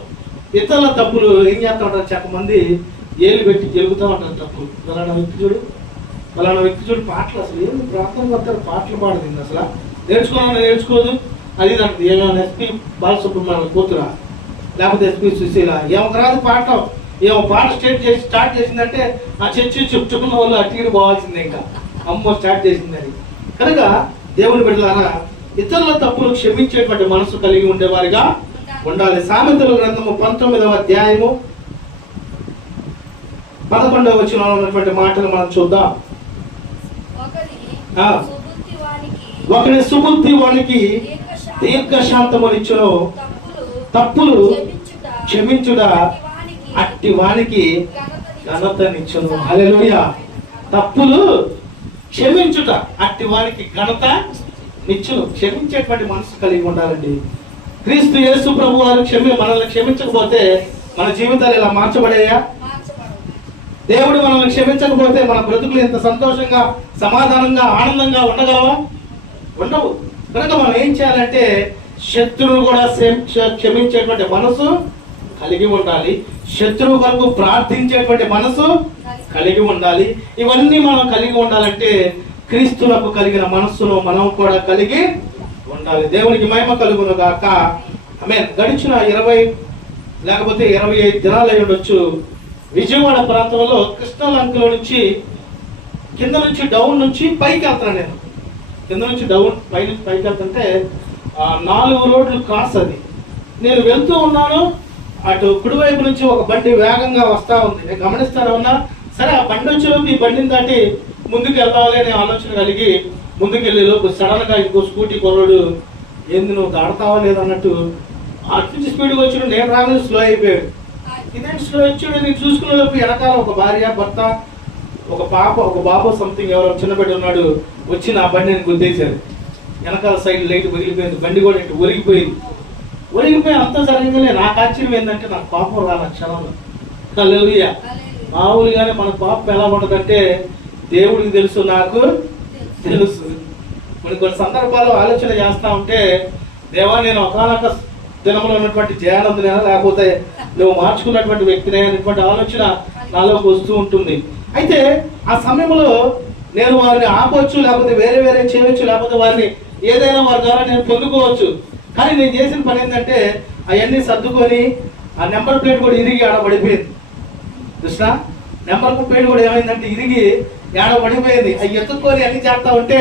ఇతరుల తప్పులు ఏం చేస్తూ ఉంటారు? కొంతమంది ఏలు పెట్టి గెలుగుతూ ఉంటారు తప్పులు. ఫలానా వ్యక్తి చూడు పాటలు, అసలు ఏమి ప్రార్థన పడతారు, పాటలు పాడదింది, అసలు నేర్చుకోదు అది దానికి. ఏమైనా ఎస్పీ బాలసుబ్రహ్మణ్యం కూతురా, లేకపోతే ఎస్పీ సుశీల, ఏమొక రాదు పాడటం. ఏమో పాట స్టార్ట్ చేసిందంటే ఆ చర్చి చెప్పుకున్న వాళ్ళు అటు పోవాల్సిందే, ఇంకా అమ్మో స్టార్ట్ చేసిందని. కనుక దేవుని బిడ్డలారా, ఇతరుల తప్పులు క్షమించేటువంటి మనసు కలిగి ఉండేవారిగా ఉండాలి. సామెతల గ్రంథము 19వ అధ్యాయము 11వ వచనంలో ఉన్నటువంటి మాటలు మనం చూద్దాం. ఒకరి సుబుద్ధి వానికి దీర్ఘశాంతమునిచ్చును, తప్పులు క్షమించుడా అట్టి వానికి ఘనతనిచ్చును. హల్లెలూయా. తప్పులు క్షమించుట అట్టి వానికి ఘనత నిచ్చును. క్షమించేటువంటి మనసు కలిగి ఉండాలండి. క్రీస్తు యేసు ప్రభు వారు మనల్ని క్షమించకపోతే మన జీవితాలు ఇలా మార్చబడేయా? దేవుడు మనల్ని క్షమించకపోతే మన బ్రతుకులు ఎంత సంతోషంగా, సమాధానంగా, ఆనందంగా ఉండగలవా? ఉండవు. కనుక మనం ఏం చేయాలంటే శత్రువును కూడా క్షమించేటువంటి మనసు కలిగి ఉండాలి. శత్రువు కొరకు ప్రార్థించేటువంటి మనసు కలిగి ఉండాలి. ఇవన్నీ మనం కలిగి ఉండాలంటే క్రీస్తులకు కలిగిన మనస్సును మనం కూడా కలిగి ఉండాలి. దేవునికి మహిమ కలుగును గాక. ఆమేన్. గడిచిన 20 లేకపోతే 25 దినాలు అయి ఉండొచ్చు, విజయవాడ ప్రాంతంలో కృష్ణలంకలో నుంచి కింద నుంచి డౌన్ నుంచి పైకి వెళ్తాను నేను. కింద నుంచి డౌన్ పైకి వెళ్తుంటే 4 రోడ్లు క్రాస్. అది నేను వెళ్తూ ఉన్నాను, అటు కుడివైపు నుంచి ఒక బండి వేగంగా వస్తా ఉంది. నేను గమనిస్తాను ఉన్నా, సరే ఆ బండి వచ్చేలోపు ఈ బండిని దాటి ముందుకు వెళ్తావాలి అనే ఆలోచన కలిగి ముందుకెళ్ళే లోపు సడన్ గా ఇంకో స్కూటీ కుర్రాడు, ఏంది నువ్వు దాడతావా లేదన్నట్టు అటు నుంచి స్పీడ్గా వచ్చాడు. నేను రాగానే స్లో అయిపోయాడు. ఇదేంటి స్లో వచ్చాడు? నేను చూసుకునే లోపు వెనకాల ఒక భార్య, భర్త, ఒక పాప, ఒక బాబు సంథింగ్ ఎవరో చిన్న బిడ్డ ఉన్నాడు, వచ్చి నా బండిని గుద్దేశారు. వెనకాల సైడ్ లైట్ ఒరిగిపోయింది, బండి కూడా ఇటు ఒరిగిపోయి అంతా జరగలే. నాకు ఆశ్చర్యం ఏంటంటే నాకు కోపం రాల క్షణంలో. హల్లెలూయా. మామూలుగానే మన కోపం ఎలా ఉంటుందంటే దేవుడికి తెలుసు, నాకు తెలుసు. కొన్ని సందర్భాల్లో ఆలోచన చేస్తా ఉంటే, దేవా నేను ఒకనొక దినంలో ఉన్నటువంటి జయానందునైనా లేకపోతే నువ్వు మార్చుకున్నటువంటి వ్యక్తినే అనేటువంటి ఆలోచన నాలోకి వస్తూ ఉంటుంది. అయితే ఆ సమయంలో నేను వారిని ఆపవచ్చు, లేకపోతే వేరే చేయవచ్చు, లేకపోతే వారిని ఏదైనా వారి ద్వారా నేను పొందుకోవచ్చు. కానీ నేను చేసిన పని ఏంటంటే అవన్నీ సర్దుకొని ఆ నెంబర్ ప్లేట్ కూడా ఇరిగి ఆడ పడిపోయింది. కృష్ణ నెంబర్ ప్లేట్ కూడా ఏమైందంటే ఇరిగి ఏడో పడిపోయింది. అవి ఎత్తుక్కొని అన్ని చేస్తా ఉంటే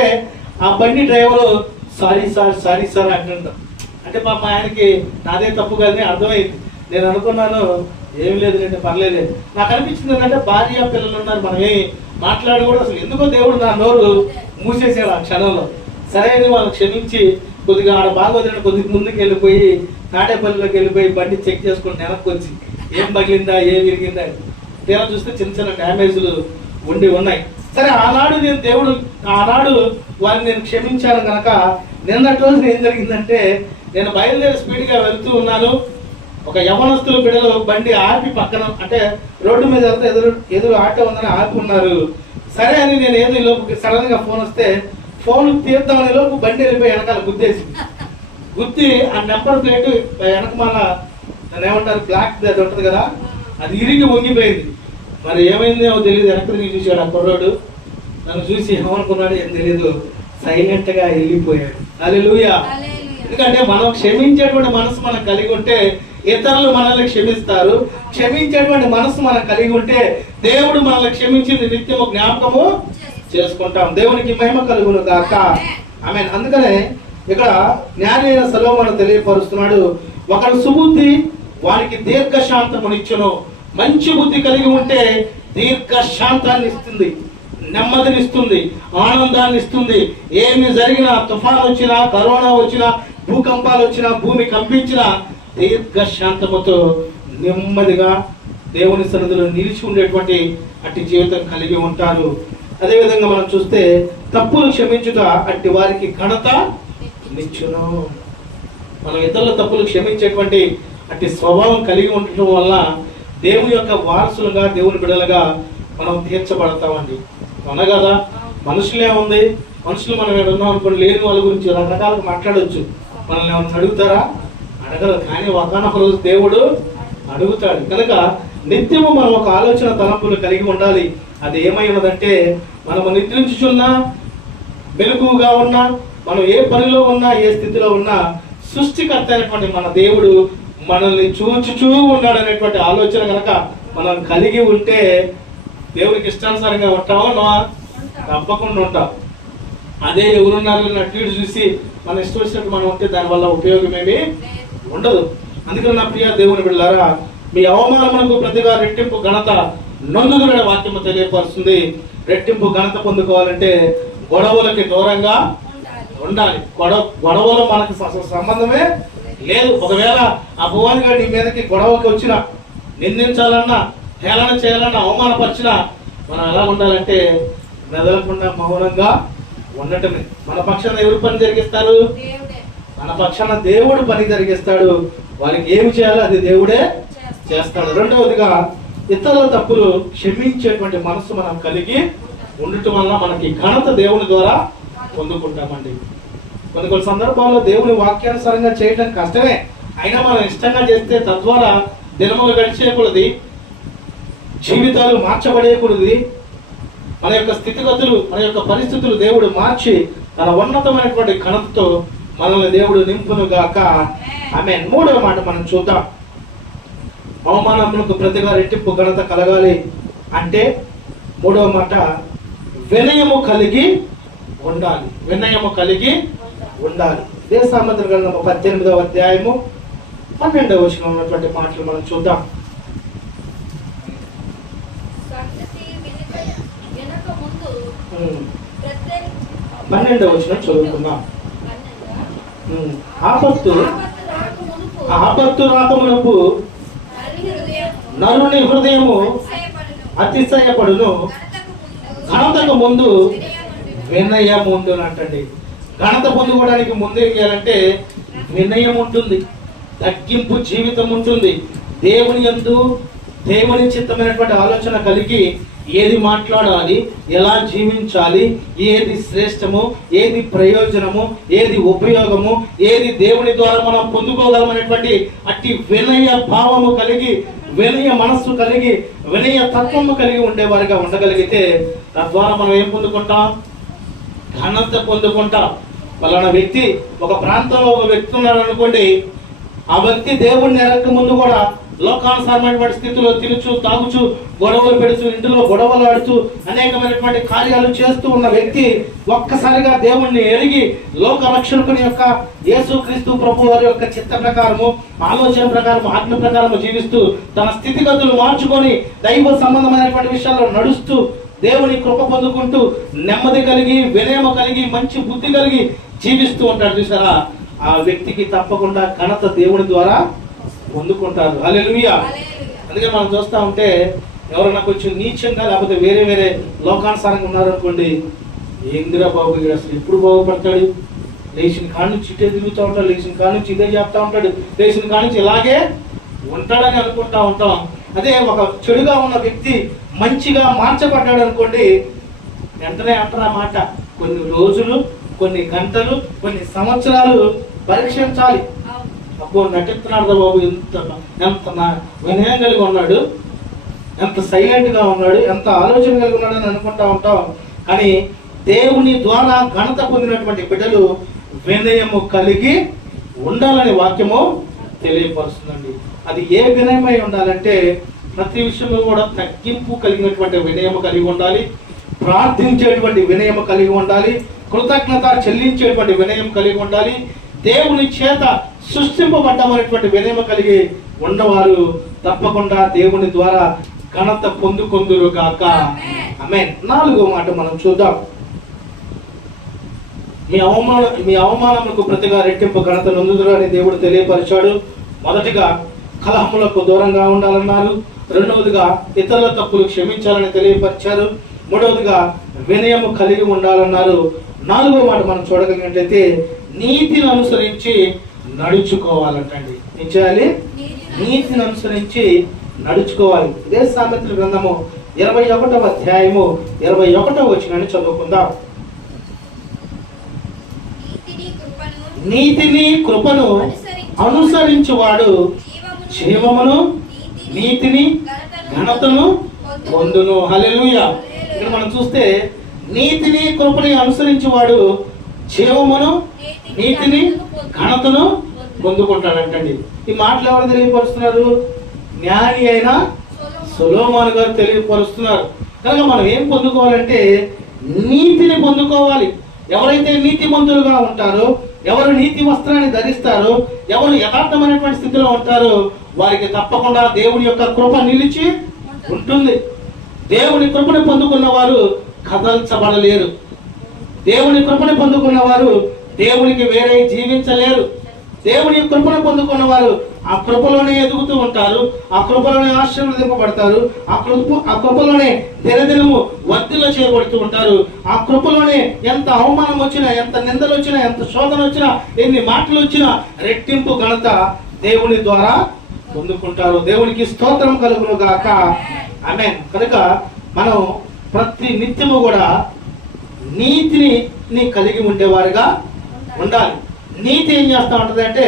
ఆ బండి డ్రైవరు సారీ సార్ అంటుంటాం. అంటే పాప ఆయనకి నాదే తప్పు కదని అర్థమైంది. నేను అనుకున్నాను ఏం లేదు అంటే పర్లేదు. నాకు అనిపించింది ఏంటంటే భార్య పిల్లలు ఉన్నారు, మనమే మాట్లాడకూడదు. అసలు ఎందుకో దేవుడు నా నోరు మూసేసాడు ఆ క్షణంలో. సరే అని వాళ్ళని క్షమించి కొద్దిగా ఆడ బాగోదని కొద్దిగా ముందుకు వెళ్ళిపోయి తాటేపల్లిలోకి వెళ్ళిపోయి బండి చెక్ చేసుకుని వెనక్కి వచ్చి ఏం పగిలిందా ఏం విరిగిందా తీరా చూస్తే చిన్న చిన్న డ్యామేజ్లు ఉన్నాయి. సరే ఆనాడు వారిని నేను క్షమించాను కనుక నిన్నటి రోజున ఏం జరిగిందంటే నేను బయలుదేరి స్పీడ్గా వెళ్తూ ఉన్నాను. ఒక యవనస్తులు బిడ్డలు బండి ఆపి పక్కన అంటే రోడ్డు మీద వెళ్తే ఎదురు ఆటో ఉందని ఆపి ఉన్నారు. సరే అని నేను ఏదో లోపు సడన్ గా ఫోన్ వస్తే ఫోన్ తీద్దామనే లోపు బండి వెళ్ళిపోయి వెనకాల గుద్ది ఆ నెంబర్ ప్లేట్ వెనకమాల దాన్ని ఏమంటారు బ్లాక్ అది ఉంటుంది కదా, అది ఇరిగి వంగిపోయింది. మరి ఏమైందో తెలియదు. వెనక్కి తిరిగి చూశాడు ఆ కుర్రోడు. నన్ను చూసి ఏమనుకున్నాడు ఏం తెలియదు, సైలెంట్ గా వెళ్ళిపోయాడు. హల్లెలూయా. ఎందుకంటే మనం క్షమించేటువంటి మనసు మనం కలిగి ఉంటే ఇతరులు మనల్ని క్షమిస్తారు. క్షమించేటువంటి మనసు మనం కలిగి ఉంటే దేవుడు మనల్ని క్షమించింది నిత్యము జ్ఞాపకము చేసుకుంటాం. దేవునికి మహిమ కలుగును గాక. ఆమేన్. అందుకనే ఇక్కడ జ్ఞాని అయిన సొలొమోను తెలియపరుస్తున్నాడు, ఒకడు సుబుద్ధి వానికి దీర్ఘశాంతమునిచ్చును. మంచి బుద్ధి కలిగి ఉంటే దీర్ఘశాంతాన్ని ఇస్తుంది, నెమ్మదిని ఇస్తుంది, ఆనందాన్ని ఇస్తుంది. ఏమి జరిగినా, తుఫాను వచ్చినా, కరోనా వచ్చినా, భూకంపాలు వచ్చినా, భూమి కంపించినా దీర్ఘశాంతముతో నెమ్మదిగా దేవుని సన్నిధిలో నిలిచి ఉండేటువంటి అట్టి జీవితం కలిగి ఉంటారు. అదేవిధంగా మనం చూస్తే తప్పులు క్షమించుట అట్టి వారికి ఘనత నిచ్చును. మనం ఇతరుల తప్పులు క్షమించేటువంటి అట్టి స్వభావం కలిగి ఉండటం వల్ల దేవుని యొక్క వారసులుగా, దేవుని బిడ్డలుగా మనం తీర్చబడతామండి. అవునా కదా? మనుషులే ఉంది, మనుషులు మనం ఏమైనా ఉన్నాం అనుకోండి, లేని వాళ్ళ గురించి రకరకాలుగా మాట్లాడవచ్చు. మనల్ని ఏమైనా అడుగుతారా? అడగరు. కానీ ఒకనొక రోజు దేవుడు అడుగుతాడు. కనుక నిత్యము మనం ఒక ఆలోచన తలంపులు కలిగి ఉండాలి. అది ఏమై ఉన్నదంటే మనము నిద్రించుచున్నా, మెలకువగా ఉన్నా, మనం ఏ పనిలో ఉన్నా, ఏ స్థితిలో ఉన్నా సృష్టికర్త అయినటువంటి మన దేవుడు మనల్ని చూచుచూ ఉన్నాడు అనేటువంటి ఆలోచన కనుక మనం కలిగి ఉంటే దేవునికి ఇష్టానుసారంగా ఉంటామో తప్పకుండా ఉంటాం. అదే ఎవరున్నారు అటు చూసి మన ఇష్టం వచ్చినట్టు మనం ఉంటే దానివల్ల ఉపయోగం ఏమీ ఉండదు. అందుకని నా ప్రియ దేవుని బిడ్డలారా, మీ అవమానమునకు ప్రతిగా రెట్టింపు ఘనత నొందుకునే వాక్యము తెలియపరుస్తుంది. రెట్టింపు ఘనత పొందుకోవాలంటే గొడవలకి దూరంగా ఉండాలి. గొడవలు మనకు సంబంధమే లేదు. ఒకవేళ ఆ భువన్ గారు నీ మీదకి గొడవకి వచ్చినా, నిందించాలన్నా, హేళన చేయాలన్నా, అవమానపరిచినా మనం ఎలా ఉండాలంటే మెదలకుండా మౌనంగా ఉండటమే. మన పక్షాన ఎవరు పని జరిగిస్తారు? మన పక్షాన దేవుడు పని జరిగిస్తాడు. వారికి ఏమి చేయాలో అది దేవుడే చేస్తాడు. రెండవదిగా ఇతరుల తప్పులు క్షమించేటువంటి మనసు మనం కలిగి ఉండటం వల్ల మనకి ఘనత దేవుని ద్వారా పొందుకుంటామండి. కొన్ని సందర్భాల్లో దేవుని వాక్యానుసారంగా చేయడం కష్టమే, అయినా మనం ఇష్టంగా చేస్తే తద్వారా దినములు గడిచేయకూడదు, జీవితాలు మార్చబడేయకూడదు. మన యొక్క స్థితిగతులు, మన యొక్క పరిస్థితులు దేవుడు మార్చి తన ఉన్నతమైనటువంటి ఘనతతో మనల్ని దేవుడు నింపును గాక. ఆమేన్. మూడవ మాట మనం చూద్దాం. అవమానములకు ప్రతిగా రెట్టింపు ఘనత కలగాలి అంటే మూడవ మాట వినయము కలిగి ఉండాలి. వినయము కలిగి ఉండాలి. ఇదే సామెతల గ్రంథం 18వ అధ్యాయము 12వ వచనంలో ఉన్నటువంటి మాటలు మనం చూద్దాం. 12వ వచనం చదువుకుందాం. ఆపత్తు రాకమునకు నరుని హృదయము అతిశయపడును, ఘనతకు ముందు వినయం ఉండునంటండి. ఘనత పొందుకోవడానికి ముందు ఏం చేయాలంటే వినయం ఉంటుంది, తగ్గింపు జీవితం ఉంటుంది. దేవుని యందు దేవుని చిత్తమైనటువంటి ఆలోచన కలిగి ఏది మాట్లాడాలి, ఎలా జీవించాలి, ఏది శ్రేష్టము, ఏది ప్రయోజనము, ఏది ఉపయోగము, ఏది దేవుని ద్వారా మనం పొందుకోగలమనేటువంటి అట్టి వినయ భావము కలిగి, వినయ మనస్సు కలిగి, వినయ తత్వము కలిగి ఉండేవారిగా ఉండగలిగితే తద్వారా మనం ఏం పొందుకుంటాం? ఘనత పొందుకుంటాం. పలానా వ్యక్తి ఒక ప్రాంతంలో ఒక వ్యక్తి ఉన్నాడు అనుకోండి, ఆ వ్యక్తి దేవుడిని ఎరక్క ముందు కూడా లోకానుసారమైనటువంటి స్థితిలో తినుచు తాగుచు గొడవలు పెడుతూ ఇంటిలో గొడవలు ఆడుతూ అనేకమైనటువంటి కార్యాలు చేస్తూ ఉన్న వ్యక్తి ఒక్కసారిగా దేవుణ్ణి ఎరిగి లోక రక్షకుని యొక్క యేసుక్రీస్తు ప్రభు వారి యొక్క చిత్త ప్రకారము, ఆలోచన ప్రకారము, ఆజ్ఞ ప్రకారము జీవిస్తూ తన స్థితిగతులు మార్చుకొని దైవ సంబంధమైనటువంటి విషయాల్లో నడుస్తూ దేవుని కృప పొందుకుంటూ నెమ్మది కలిగి, వినయము కలిగి, మంచి బుద్ధి కలిగి జీవిస్తూ ఉంటాడు. చూసారా, ఆ వ్యక్తికి తప్పకుండా ఘనత దేవుని ద్వారా పొందుకుంటారు. హల్లెలూయా. అందుకే మనం చూస్తూ ఉంటే ఎవరైనా కొంచెం నీచంగా లేకపోతే వేరే వేరే లోకానుసారంగా ఉన్నారనుకోండి, ఏందిరా బాబు ఇక్కడ అసలు ఎప్పుడు బాగుపడతాడు, లేచిన కాడ నుంచి ఇటే తిరుగుతూ ఉంటాడు, లేచిన కాడ నుంచి ఇదే చెప్తా ఉంటాడు, లేచిన కాడ నుంచి ఇలాగే ఉంటాడని అనుకుంటా ఉంటాం. అదే ఒక చెడుగా ఉన్న వ్యక్తి మంచిగా మార్చబడ్డాడు అనుకోండి, వెంటనే అంటారు మాట, కొన్ని రోజులు, కొన్ని గంటలు, కొన్ని సంవత్సరాలు పరీక్షించాలి. అబ్బో నటిస్తున్నాడు బాబు, ఎంత వినయం కలిగి ఉన్నాడు, ఎంత సైలెంట్ గా ఉన్నాడు, ఎంత ఆలోచన కలిగి ఉన్నాడు అని అనుకుంటా ఉంటాం. కానీ దేవుని ద్వారా ఘనత పొందినటువంటి బిడ్డలు వినయము కలిగి ఉండాలని వాక్యము తెలియపరుస్తుందండి. అది ఏ వినయమై ఉండాలంటే ప్రతి విషయంలో కూడా తగ్గింపు కలిగినటువంటి వినయము కలిగి ఉండాలి, ప్రార్థించేటువంటి వినయము కలిగి ఉండాలి, కృతజ్ఞత చెల్లించేటువంటి వినయం కలిగి ఉండాలి, దేవుని చేత సృష్టింపబడ్డమైనటువంటి వినయం కలిగి ఉన్నవారు తప్పకుండా దేవుని ద్వారా ఘనత పొందుకొందురు గాక. ఆమేన్. 4వ మాట మనం చూద్దాం. మీ అవమానములకు ప్రతిగా రెట్టింపు ఘనత నొందుదురు అని దేవుడు తెలియపరిచాడు. మొదటిగా కలహములకు దూరంగా ఉండాలన్నారు. రెండవదిగా ఇతరుల తప్పులు క్షమించాలని తెలియపరిచారు. మూడవదిగా వినయము కలిగి ఉండాలన్నారు. 4వ మాట మనం చూడగలిగినట్లయితే నీతిని అనుసరించి నడుచుకోవాలంటండి. ఏం చేయాలి? నీతిని అనుసరించి నడుచుకోవాలి. ఇదే సామెతల గ్రంథము 21వ అధ్యాయము 21వ వచనాన్ని చదువుకుందాం. నీతిని కృపను అనుసరించువాడు జీవమును నీతిని ఘనతను పొందును. హల్లెలూయా. ఇక్కడ మనం చూస్తే నీతిని కృపని అనుసరించువాడు జీవమును నీతిని ఘనతను పొందుకుంటాడంటండి. ఈ మాటలు ఎవరు తెలియపరుస్తున్నారు? జ్ఞాని అయిన సొలొమోను గారు తెలియపరుస్తున్నారు. కనుక మనం ఏం పొందుకోవాలంటే నీతిని పొందుకోవాలి. ఎవరైతే నీతిమంతులుగా ఉంటారో, ఎవరు నీతి వస్త్రాన్ని ధరిస్తారో, ఎవరు యథార్థమైనటువంటి స్థితిలో ఉంటారో వారికి తప్పకుండా దేవుని యొక్క కృప నిలిచి ఉంటుంది. దేవుని కృపను పొందుకున్న వారు కదల్చబడలేరు. దేవుని కృపను పొందుకున్న వారు దేవునికి వేరే జీవించలేరు. దేవుని కృపను పొందుకున్న వారు ఆ కృపలోనే ఎదుగుతూ ఉంటారు, ఆ కృపలోనే ఆశీర్వదింపబడతారు, ఆ కృపలోనే దినదినము వర్ధిల్ల చేయబడుతూ ఉంటారు. ఆ కృపలోనే ఎంత అవమానం వచ్చినా, ఎంత నిందలు వచ్చినా, ఎంత శోధన వచ్చినా, ఎన్ని మాటలు వచ్చినా రెట్టింపు ఘనత దేవుని ద్వారా పొందుకుంటారు. దేవునికి స్తోత్రం కలుగును గాక. ఆమేన్. కనుక మనం ప్రతి నిత్యము కూడా నీతిని కలిగి ఉండేవారుగా ఉండాలి. నీతి ఏం చేస్తా ఉంటది అంటే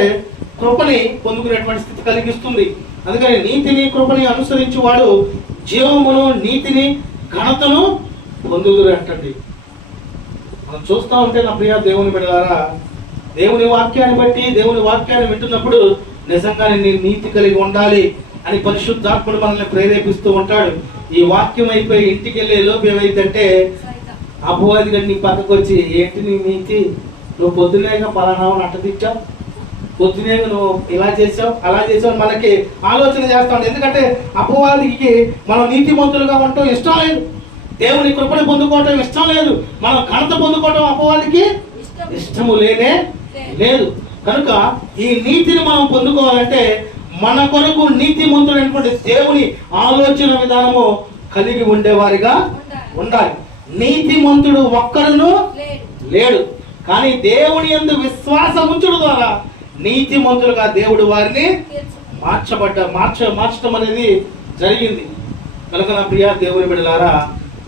కృపని పొందుకునేటువంటి స్థితి కలిగిస్తుంది. అందుకని నీతిని కృపని అనుసరించి వాడు జీవమును నీతిని ఘనతను పొందుదురు అంటండి. మనం చూస్తూ ఉంటే నా ప్రియ దేవుని బిడ్డలారా, దేవుని వాక్యాన్ని బట్టి, దేవుని వాక్యాన్ని వింటున్నప్పుడు నిజంగానే నేను నీతి కలిగి ఉండాలి అని పరిశుద్ధాత్ముడు మనల్ని ప్రేరేపిస్తూ ఉంటాడు. ఈ వాక్యం అయిపోయి ఇంటికి వెళ్ళే లోపు ఏమైందంటే అపవాది గడి నీ పక్కకు వచ్చి, ఏంటి నీ నీతి, నువ్వు పొద్దునేగా పలానావని అట్ట తిట్టావు, పొద్దునేగా నువ్వు ఇలా చేసావు, అలా చేసావు, మనకి ఆలోచన చేస్తాం. ఎందుకంటే అపవాదికి మనం నీతిమంతులుగా ఉండటం ఇష్టం లేదు, దేవుని కృపను పొందుకోవటం ఇష్టం లేదు, మనం ఘనత పొందుకోవటం అపవాదికి ఇష్టము లేనే లేదు. కనుక ఈ నీతిని మనం పొందుకోవాలంటే మన కొరకు నీతిమంతుడైనటువంటి దేవుని ఆలోచన విధానము కలిగి ఉండేవారిగా ఉండాలి. నీతిమంతుడు ఒక్కడును లేడు, కానీ దేవుని యందు విశ్వాసం ఉంచడం ద్వారా నీతిమంతులుగా దేవుడు వారిని మార్చడం అనేది జరిగింది. కనుక నా ప్రియ దేవుని బిడ్డలారా,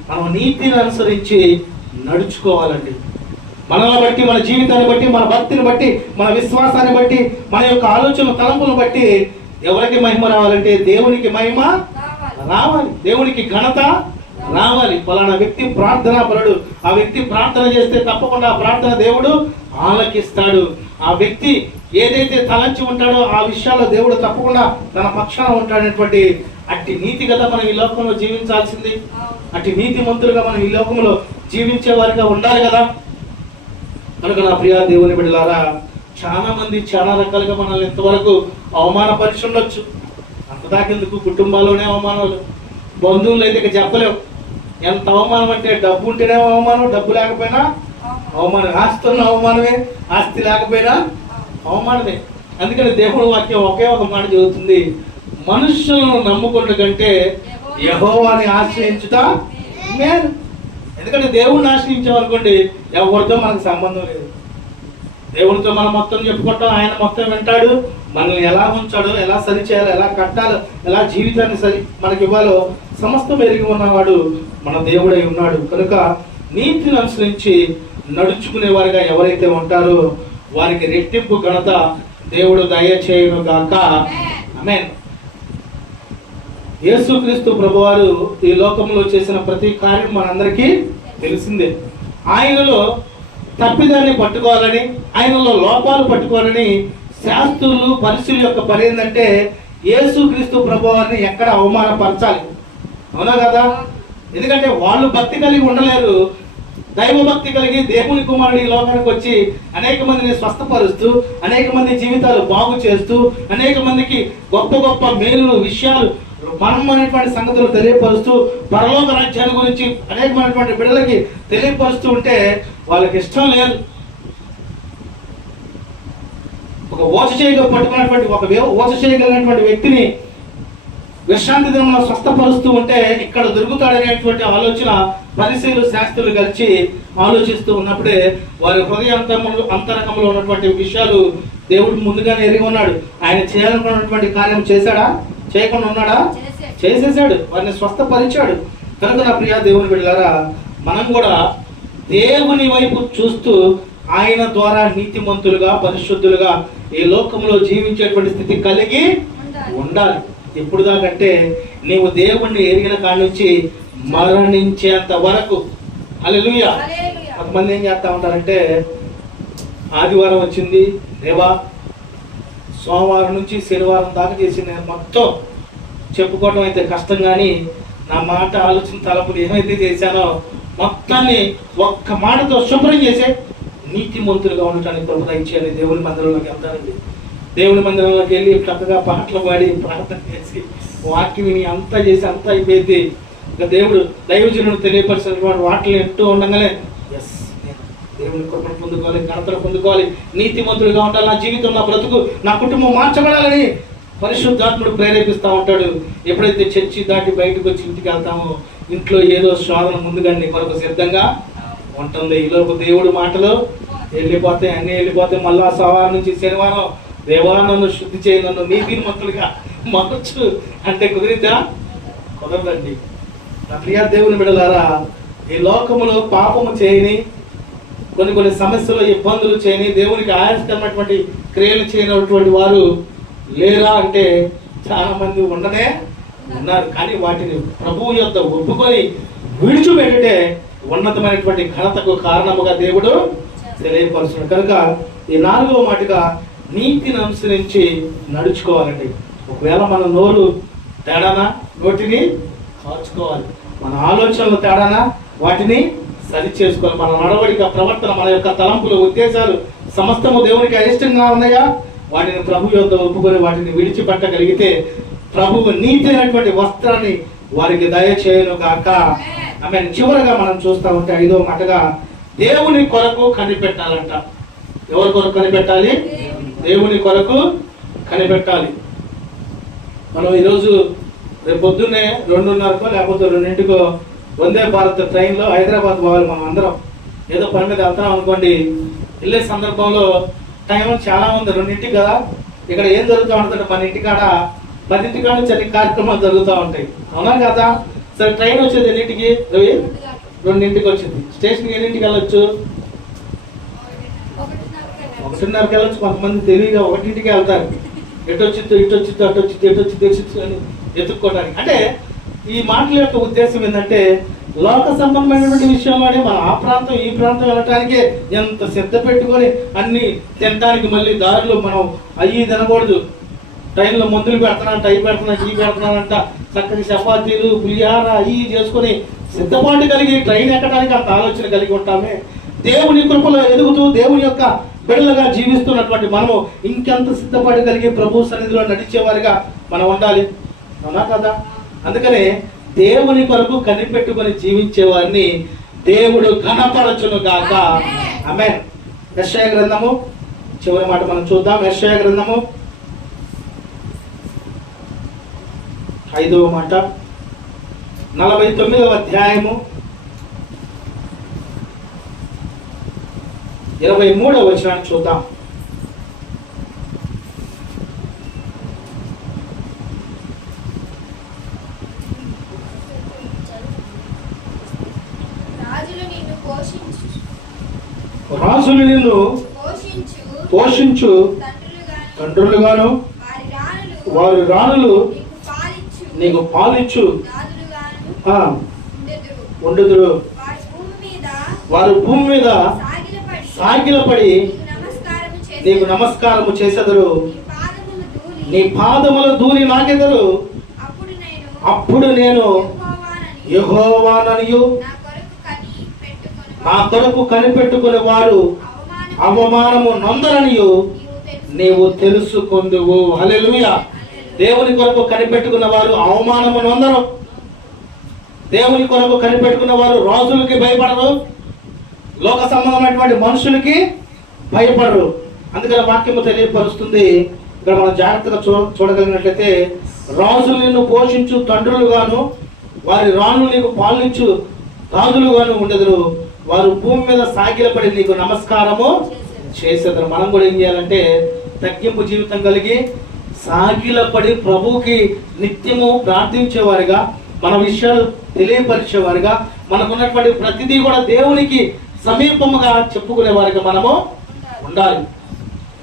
మనం నీతిని అనుసరించి నడుచుకోవాలండి. మనల్ని బట్టి, మన జీవితాన్ని బట్టి, మన భక్తిని బట్టి, మన విశ్వాసాన్ని బట్టి, మన యొక్క ఆలోచన తలంపులను బట్టి ఎవరికి మహిమ రావాలంటే దేవునికి మహిమ రావాలి, దేవునికి ఘనత రావాలి. ఫలానా వ్యక్తి ప్రార్థనా పరుడు, ఆ వ్యక్తి ప్రార్థన చేస్తే తప్పకుండా ఆ ప్రార్థన దేవుడు ఆలకిస్తాడు. ఆ వ్యక్తి ఏదైతే తలంచి ఉంటాడో ఆ విషయాల్లో దేవుడు తప్పకుండా తన పక్షాన ఉంటాడనేటువంటి అట్టి నీతి కదా మనం ఈ లోకంలో జీవించాల్సింది. అట్టి నీతి మంతులుగా మనం ఈ లోకంలో జీవించే వారిగా ఉండాలి కదా. కనుక నా ప్రియ దేవుని బిడ్డలారా, చాలా మంది చాలా రకాలుగా మనల్ని ఎంతవరకు అవమానపరిచి ఉండొచ్చు. అంతదాకెందుకు, కుటుంబాల్లోనే అవమానాలు, బంధువులు అయితే ఇక చెప్పలేవు. ఎంత అవమానం అంటే డబ్బు ఉంటేనే అవమానం, డబ్బు లేకపోయినా అవమానం, ఆస్తి ఉన్న అవమానమే, ఆస్తి లేకపోయినా అవమానమే. అందుకని దేవుడు వాక్యం ఒకే ఒక మాట చెబుతుంది, మనుషులను నమ్ముకున్న కంటే యెహోవాని ఆశ్రయించుట మేలు. ఎందుకంటే దేవుడిని ఆశ్రయించామనుకోండి, ఎవరితో మనకు సంబంధం లేదు. దేవుడితో మనం మొత్తం చెప్పుకుంటాం, ఆయన మొత్తం వింటాడు. మనల్ని ఎలా ఉంచాడో, ఎలా సరి చేయాలో, ఎలా కట్టాలో, ఎలా జీవితాన్ని మనకి ఇవ్వాలో సమస్తం ఎరిగి ఉన్నవాడు మన దేవుడై ఉన్నాడు. కనుక నీతిని అనుసరించి నడుచుకునే వారిగా ఎవరైతే ఉంటారో వారికి రెట్టింపు ఘనత దేవుడు దయచేయును గాక. ఆమేన్. యేసుక్రీస్తు ప్రభువారు ఈ లోకంలో చేసిన ప్రతి కార్యం మనందరికీ తెలిసిందే. ఆయనలో తప్పిదాన్ని పట్టుకోవాలని, ఆయనలో లోపాలు పట్టుకోవాలని శాస్త్రులు పరిశీలు యొక్క పని ఏంటంటే యేసుక్రీస్తు ప్రభువారిని ఎక్కడ అవమానపరచాలి. అవునా కదా? ఎందుకంటే వాళ్ళు భక్తి కలిగి ఉండలేరు. దైవ భక్తి కలిగి దేవుని కుమారుడు ఈ లోకానికి వచ్చి అనేక మందిని స్వస్థపరుస్తూ, అనేక మంది జీవితాలు బాగు చేస్తూ, అనేక మందికి గొప్ప గొప్ప మేలు విషయాలు మనమైనటువంటి సంగతులు తెలియపరుస్తూ, పరలోక రాజ్యాన్ని గురించి అనేకమైనటువంటి బిడ్డలకి తెలియపరుస్తూ ఉంటే వాళ్ళకి ఇష్టం లేదు. ఒక ఓచ పట్టుకున్నటువంటి ఓచ చేయగలిగినటువంటి వ్యక్తిని విశ్రాంతి దినంలో స్వస్థపరుస్తూ ఉంటే ఇక్కడ దొరుకుతాడనేటువంటి ఆలోచన పరిశీలు శాస్త్రులు కలిసి ఆలోచిస్తూ ఉన్నప్పుడే వారి అంతరంగంలో ఉన్నటువంటి విషయాలు దేవుడు ముందుగానే ఎరిగి ఉన్నాడు. ఆయన చేయాలనుకున్నటువంటి కార్యం చేశాడా? చేయకుండా ఉన్నాడా? చేసేసాడు. వారిని స్వస్థపరిచాడు. కనుక నా ప్రియ దేవుని బిడ్డలారా, మనం కూడా దేవుని వైపు చూస్తూ ఆయన ద్వారా నీతిమంతులుగా, పరిశుద్ధులుగా ఈ లోకంలో జీవించేటువంటి స్థితి కలిగి ఉండాలి. ఎప్పుడు దాకంటే నీవు దేవుణ్ణి ఎరిగిన కాడి నుంచి మరణించేంత వరకు. హల్లెలూయా. కొంతమంది ఏం చేస్తా ఉంటారంటే, ఆదివారం వచ్చింది దేవా, సోమవారం నుంచి శనివారం దాకా చేసి నేను మొత్తం చెప్పుకోవడం అయితే కష్టం, కానీ నా మాట ఆలోచన తలపులు ఏమైతే చేశానో మొత్తాన్ని ఒక్క మాటతో శుభ్రం చేసే నీతిమంతులుగా ఉండటానికి ప్రభు దయచేయాలి. దేవుని మందిరంలోకి వెళ్తానండి. దేవుని మందిరంలోకి వెళ్ళి చక్కగా పాటలు పాడి ప్రార్థన చేసి వాక్యం విని అంతా చేసి అంతా అయిపోయింది. ఇక దేవుడు దైవజనుడు తెలియపరిచినటువంటి వాటిని ఎంటూ ఉండగానే ఎస్, దేవుని కృపను పొందుకోవాలి, ఘనతను పొందుకోవాలి, నీతిమంతులుగా ఉండాలి, నా జీవితం, నా బ్రతుకు, నా కుటుంబం మార్చబడాలని పరిశుద్ధాత్ముడు ప్రేరేపిస్తూ ఉంటాడు. ఎప్పుడైతే చర్చి దాటి బయటకు వచ్చి ఇంటికి వెళ్తామో ఇంట్లో ఏదో శోధన ముందుగా నీ కొరకు సిద్ధంగా ఉంటుంది. ఈలోపు దేవుడు మాటలు వెళ్ళిపోతాయి, అన్నీ వెళ్ళిపోతాయి. మళ్ళా సోమవారం నుంచి శనివారం దేవా నన్ను శుద్ధి చేయి, నన్ను నీతిమంతులుగా మార్చు అంటే కుదిరిద్దా? కుదరదండి. నా ప్రియ దేవుని బిడ్డలారా, ఈ లోకములో పాపము చేయని, కొన్ని సమస్యలు ఇబ్బందులు చేయని, దేవునికి ఆయాసకరమైనటువంటి క్రియలు చేయనటువంటి వారు లేరా అంటే చాలా మంది ఉండనే ఉన్నారు. కానీ వాటిని ప్రభువు యొద్ద ఒప్పుకొని విడిచిపెట్టే ఉన్నతమైనటువంటి ఘనతకు కారణముగా దేవుడు తెలియపరుచున్నాడు. కనుక ఈ 4వ మాటగా నీతిని అనుసరించి నడుచుకోవాలండి. ఒకవేళ మన నోరు తేడానా నోటిని కాచుకోవాలి, మన ఆలోచనలు తేడానా వాటిని సరి చేసుకోవాలి. మన నడవడిక, ప్రవర్తన, మన యొక్క తలంపులు, ఉద్దేశాలు సమస్తము దేవునికి అయిష్టంగా ఉన్నాయా, వాటిని ప్రభు యొద్ద ఒప్పుకొని వాటిని విడిచిపెట్టగలిగితే ప్రభువు నీతి అయినటువంటి వస్త్రాన్ని వారికి దయచేయను గాక. ఆమె చివరగా మనం చూస్తూ ఉంటే 5వ మాటగా దేవుని కొరకు కనిపెట్టాలంట. ఎవరి కొరకు కనిపెట్టాలి? దేవుని కొరకు కనిపెట్టాలి. మనం ఈరోజు రేపు పొద్దున్నే 2:30కో లేకపోతే 2:00కో వందే భారత్ ట్రైన్లో హైదరాబాద్ పోవాలి. మనం అందరం ఏదో పని మీద వెళ్తున్నాం అనుకోండి, వెళ్ళే సందర్భంలో టైం చాలా ఉంది, 2:00 కదా. ఇక్కడ ఏం జరుగుతూ ఉంటుందంటే మన ఇంటికాడ 10 కాడ నుంచి అన్ని కార్యక్రమాలు జరుగుతూ ఉంటాయి. అవునా కదా? సరే, ట్రైన్ వచ్చేది ఎన్నింటికి? 2:00కి వచ్చింది. స్టేషన్కి ఎన్నింటికి వెళ్ళొచ్చు? 1:30కి వెళ్ళొచ్చు. కొంతమంది తెలివిగా 1:00కి వెళ్తారు. ఎటు వచ్చిందో ఇటు వచ్చిందో అటు వచ్చింది ఎటు వచ్చింది అని ఎత్తుక్కోవడానికి. అంటే ఈ మాటల యొక్క ఉద్దేశం ఏంటంటే లోక సంబంధమైనటువంటి విషయంలోనే మనం ఆ ప్రాంతం ఈ ప్రాంతం వెళ్ళటానికే ఎంత శ్రద్ధ పెట్టుకొని అన్ని తినడానికి మళ్ళీ దారిలో మనం అయ్యి తినకూడదు. ట్రైన్లో మందులు పెడుతున్నానంట, అవి పెడుతున్నాను, ఇవి పెడుతున్నానంట, చక్కటి చపాతీలు పులిహార అవి చేసుకొని సిద్ధపాటు కలిగి ట్రైన్ ఎక్కడానికి అంత ఆలోచన కలిగి ఉంటామే. దేవుని కృపలో ఎదుగుతూ దేవుని యొక్క బిడ్డలుగా జీవిస్తున్నటువంటి మనము ఇంకెంత సిద్ధపాటు కలిగి ప్రభు సన్నిధిలో నడిచేవారిగా మనం ఉండాలి, అవునా కదా? అందుకనే దేవుని కొరకు కనిపెట్టుకొని జీవించే వారిని దేవుడు ఘనపరచును గాక. ఆమేన్. యెషయా గ్రంథము చివరి మాట మనం చూద్దాం. యెషయా గ్రంథము 5వ మాట 49వ అధ్యాయము 23వ వచనాన్ని చూద్దాం. రాజులు నిన్ను పోషించు తండ్రులుగాను వారి రాణులు నీకు పాలిచ్చు ఉండుదురు. వారు భూమి మీద సాగిలపడి నీకు నమస్కారము చేసెదరు. నీ పాదముల ధూళి నాకెదరు. అప్పుడు నేను యెహోవాననియు నా కొరకు కనిపెట్టుకుని వారు అవమానము నొందరనియు నీవు తెలుసుకొందువు. హల్లెలూయా. దేవుని కొరకు కనిపెట్టుకున్న వారు అవమానము నొందరు. దేవుని కొరకు కనిపెట్టుకున్న వారు రాజులకి భయపడరు, లోక సంబంధమైనటువంటి మనుషులకి భయపడరు. అందుకని వాక్యము తెలియపరుస్తుంది. ఇక్కడ మనం జాగ్రత్తగా చూడగలిగినట్లయితే రాజులు నిన్ను పోషించు తండ్రులుగాను వారి రాణులు నీకు పాలించు రాజులుగాను ఉండెదరు. వారు భూమి మీద సాగిలపడి నీకు నమస్కారము చేసేదరు. మనం కూడా ఏం చేయాలంటే తగ్గింపు జీవితం కలిగి సాగిలపడి ప్రభువుకి నిత్యము ప్రార్థించేవారిగా, మన విషయాలు తెలియపరిచేవారిగా, మనకున్నటువంటి ప్రతిదీ కూడా దేవునికి సమీపముగా చెప్పుకునే వారిగా మనము ఉండాలి.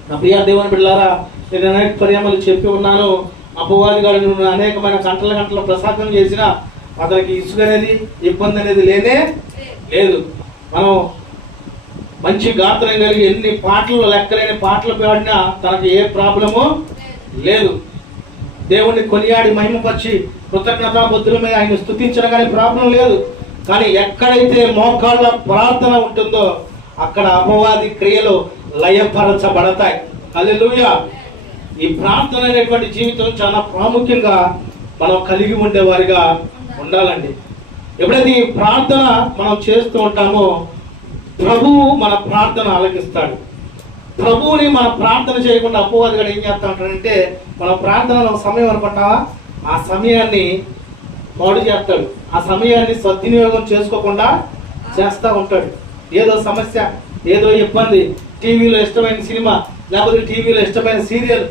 నా ప్రియ దేవుని బిడ్డలారా, నేను అనేక పర్యాయాలు చెప్పి ఉన్నాను. అపవాది గారు నువ్వు అనేకమైన గంటల ప్రసాదం చేసిన అతనికి ఇసుక అనేది ఇబ్బంది అనేది లేనే లేదు. మనం మంచి గాత్రం కలిగి ఎన్ని పాటలు లెక్కలేని పాటలు పాడినా తనకి ఏ ప్రాబ్లము లేదు. దేవుణ్ణి కొనియాడి మహిమపరిచి కృతజ్ఞతాబద్ధులమై ఆయన స్తుతించడం కానీ ప్రాబ్లం లేదు. కానీ ఎక్కడైతే మోకాళ్ళ ప్రార్థన ఉంటుందో అక్కడ అపవాది క్రియలు లయపరచబడతాయి. హల్లెలూయా. ఈ ప్రార్థన అనేటువంటి జీవితం చాలా ప్రాముఖ్యంగా మనం కలిగి ఉండేవారిగా ఉండాలండి. ఎప్పుడైతే ఈ ప్రార్థన మనం చేస్తూ ఉంటామో ప్రభువు మన ప్రార్థన ఆలకిస్తాడు. ప్రభువుని మనం ప్రార్థన చేయకుండా అపవాది గారు ఏం చేస్తా ఉంటాడంటే మనం ప్రార్థనలో సమయం అనుకుంటావా, ఆ సమయాన్ని పాడు చేస్తాడు. ఆ సమయాన్ని సద్వినియోగం చేసుకోకుండా చేస్తూ ఉంటాడు. ఏదో సమస్య, ఏదో ఇబ్బంది, టీవీలో ఇష్టమైన సినిమా, లేకపోతే టీవీలో ఇష్టమైన సీరియల్.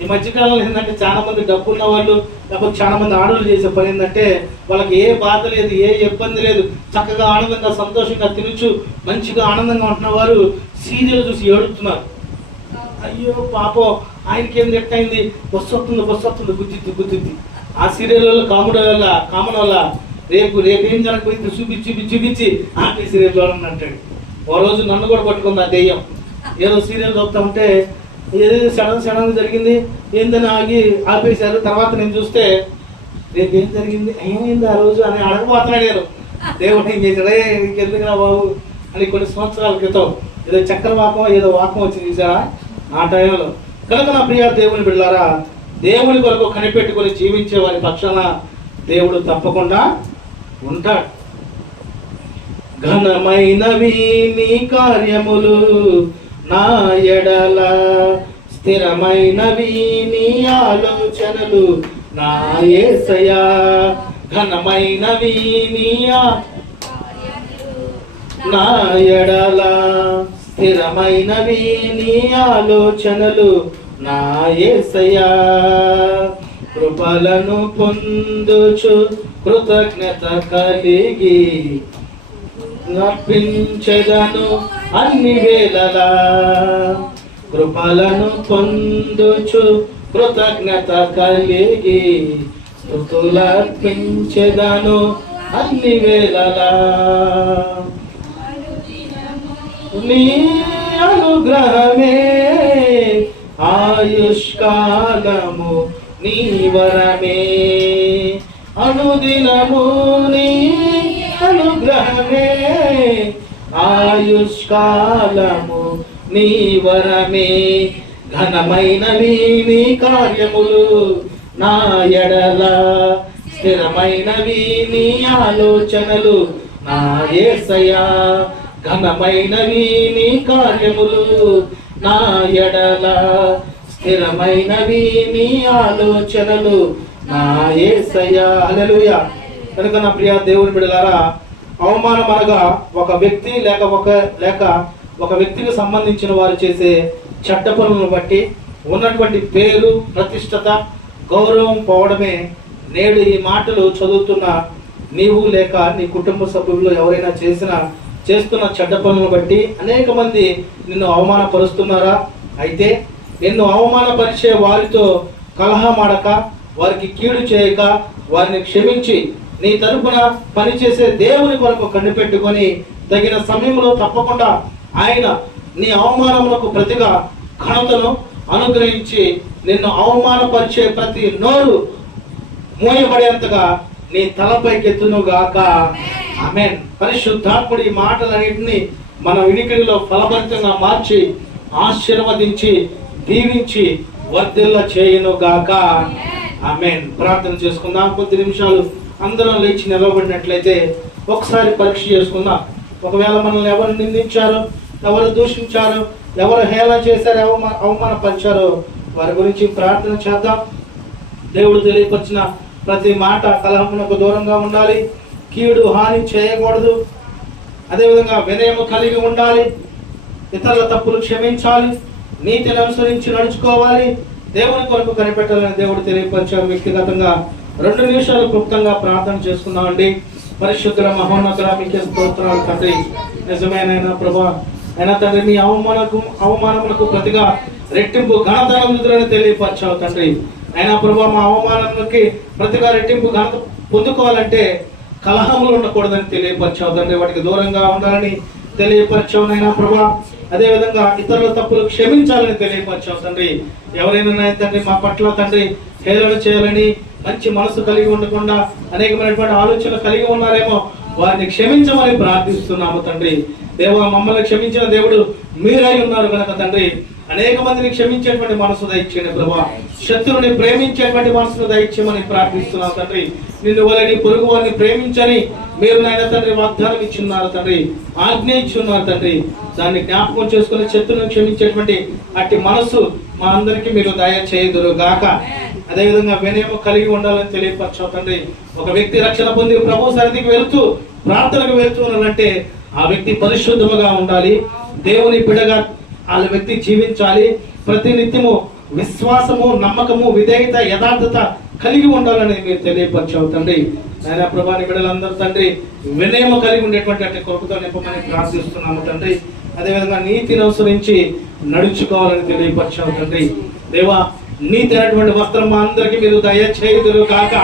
ఈ మధ్యకాలంలో ఏంటంటే చాలా మంది డబ్బున్న వాళ్ళు, లేకపోతే చాలా మంది ఆడవాళ్ళు చేసే పని ఏంటంటే వాళ్ళకి ఏ బాధ లేదు, ఏ ఇబ్బంది లేదు, చక్కగా ఆనందంగా సంతోషంగా తినచ్చు, మంచిగా ఆనందంగా ఉంటున్న వారు సీరియల్ చూసి ఏడుతున్నారు. అయ్యో పాపం ఆయనకి ఏం ఎట్టయింది, బస్సు వస్తుంది గుద్దిద్ది. ఆ సీరియల్లో కామన్ వల్ల రేపు ఏం జరగకపోయింది చూపించి ఆపి సీరియల్ చూడండి అంటాడు. ఓ రోజు నన్ను కూడా పట్టుకుంది ఆ దెయ్యం. ఏదో సీరియల్ చూపుతా ఉంటే ఏదో సడన్ జరిగింది ఏందని ఆపేశారు. తర్వాత నేను చూస్తే రేపు ఏం జరిగింది, ఏమైంది ఆ రోజు అని అడగబోతున్నాడు. నేను దేవుడు ఏం చేశాడే ఎందుకురా బాబు అని కొన్ని సంవత్సరాల క్రితం ఏదో చక్కెర వాకం ఏదో వాకం వచ్చింది చూసారా ఆ టైంలో. కనుక నా ప్రియ దేవుని బిడ్డలారా, దేవుని కొరకు కనిపెట్టుకొని జీవించే వారి పక్షాన దేవుడు తప్పకుండా ఉంటాడు. ఘనమైనవి నీ కార్యములు నా ఎడల, స్థిరమైనవి నీ ఆలోచనలు నా యేసయ్యా. ఘనమైనవి నీ నా ఎడల, స్థిరమైనవి నీ ఆలోచనలు నా యేసయ్యా. కృపలను పొందుచు కృతజ్ఞత కలిగి నర్పించెదను అన్ని వేళలా. కృపలను పొందుచు కృతజ్ఞత కలిగి స్తుతులర్పించెదను అన్ని వేళలా నీ అనుగ్రహమే ఆయుష్కాలము నీ వరమే అనుదినము నీ అనుగ్రహమే ఆయుష్కాలము నీ వరమే ఘనమైనవి నీ కార్యములు నా ఎడల స్థిరమైనవి నీ ఆలోచనలు నా యేసయ్యా ఘనమైనవి నీ కార్యములు నా ఎడల స్థిరమైనవి నీ ఆలోచనలు నా యేసయ్యా. హల్లెలూయా. కనుక నా ప్రియ దేవుని బిడ్డలారా, అవమానం అనగా ఒక వ్యక్తి లేక ఒక వ్యక్తికి సంబంధించిన వారు చేసే చెడ్డ పనులను బట్టి ఉన్నటువంటి పేరు, ప్రతిష్టత, గౌరవం పోవడమే. నేడు ఈ మాటలు చదువుతున్న నీవు లేక నీ కుటుంబ సభ్యుల్లో ఎవరైనా చేస్తున్న చెడ్డ పనులను బట్టి అనేక మంది నిన్ను అవమానపరుస్తున్నారా? అయితే నిన్ను అవమానపరిచే వారితో కలహమాడక, వారికి కీడు చేయక, వారిని క్షమించి నీ తరపున పనిచేసే దేవుని కొరకు కనిపెట్టుకొని తగిన సమయంలో తప్పకుండా ఆయన నీ అవమానములకు ప్రతిగా ఘనతను అనుగ్రహించి నిన్ను అవమానపరిచే ప్రతి నోరు మోయబడేంతగా నీ తలపైకెత్తును గాక. ఆమేన్. పరిశుద్ధాత్ముడి మాటలన్నింటినీ మన వినికిడిలో ఫలభరితంగా మార్చి ఆశీర్వదించి దీవించి వర్ధిల్ల చేయును గాక. ఆమేన్. ప్రార్థన చేసుకుందాం. కొద్ది నిమిషాలు అందరం లేచి నిలవబడినట్లయితే ఒకసారి పరీక్ష చేసుకుందాం. ఒకవేళ మనల్ని ఎవరు నిందించారో, ఎవరు దూషించారో, ఎవరు హేళన చేశారో, అవమానపరిచారో వారి గురించి ప్రార్థన చేద్దాం. దేవుడు తెలియపరిచిన ప్రతి మాట కలహమునకు దూరంగా ఉండాలి. కీడు హాని చేయకూడదు. అదేవిధంగా వినయము కలిగి ఉండాలి. ఇతరుల తప్పులు క్షమించాలి. నీతిని అనుసరించి నడుచుకోవాలి. దేవుని కొరకు కనిపెట్టాలని దేవుడు తెలియపరిచారు. వ్యక్తిగతంగా 2 నిమిషాలు క్లుప్తంగా ప్రార్థన చేసుకుందామండి. పరిశుద్ధుల మహోన్నతుల మీకే స్తోత్రాలు తండ్రి. నిజమైన ప్రభా అయినా తండ్రి, నీ అవమానములకు ప్రతిగా రెట్టింపు ఘనతను తెలియపరిచావు తండ్రి. అయినా ప్రభా, మా అవమానానికి ప్రతిగా రెట్టింపు ఘనత పొందుకోవాలంటే కలహములు ఉండకూడదని తెలియపరిచావు తండ్రి. వాటికి దూరంగా ఉండాలని తెలియపరిచావు నైనా ప్రభా. అదేవిధంగా ఇతరుల తప్పులు క్షమించాలని తెలియపరిచావు తండ్రి. ఎవరైనా తండ్రి మా పట్ల తండ్రి హేళన చేయాలని మంచి మనసు కలిగి ఉండకుండా అనేకమైనటువంటి ఆలోచనలు కలిగి ఉన్నారేమో, వారిని క్షమించమని ప్రార్థిస్తున్నాము తండ్రి. దేవా, మమ్మల్ని క్షమించిన దేవుడు మీరై ఉన్నారు కనుక తండ్రి, అనేక మందిని క్షమించేటువంటి మనసు దయచేయండి ప్రభా. శత్రువుని ప్రేమించేటువంటి మనసును దయచేయమని ప్రార్థిస్తున్నాం తండ్రి. నిన్ను వలని పొరుగు వారిని ప్రేమించని మీరు నాయన తండ్రి వాగ్దానం ఇచ్చున్నారు తండ్రి, ఆజ్ఞ ఇచ్చున్నారు తండ్రి. దాన్ని జ్ఞాపకం చేసుకుని శత్రువుని క్షమించేటువంటి అట్టి మనసు మా అందరికీ మీరు దయ చేయుదురు గాక. అదేవిధంగా వినయము కలిగి ఉండాలని తెలియపరచావు తండ్రి. ఒక వ్యక్తి రక్షణ పొంది ప్రభు సన్నిధికి వెళుతూ ప్రార్థనకు వెళుతూ ఉన్నారంటే ఆ వ్యక్తి పరిశుద్ధముగా ఉండాలి. దేవుని బిడ్డగా ఆ వ్యక్తి జీవించాలి. ప్రతి నిత్యము విశ్వాసము, నమ్మకము, విధేయత, యథార్థత కలిగి ఉండాలని మీరు తెలియపరచావు తండ్రి. నాయన ప్రభాని బిడ్డలందరూ తండ్రి వినయము కలిగి ఉండేటువంటి అంటే కొరకుతో నింపమని ప్రార్థిస్తున్నాము తండ్రి. అదేవిధంగా నీతిని అనుసరించి నడుచుకోవాలని తెలియపరచావు తండ్రి. దేవా, నీతి అనేటువంటి వస్త్రం మా అందరికీ మీరు దయచేయుదురు కాక.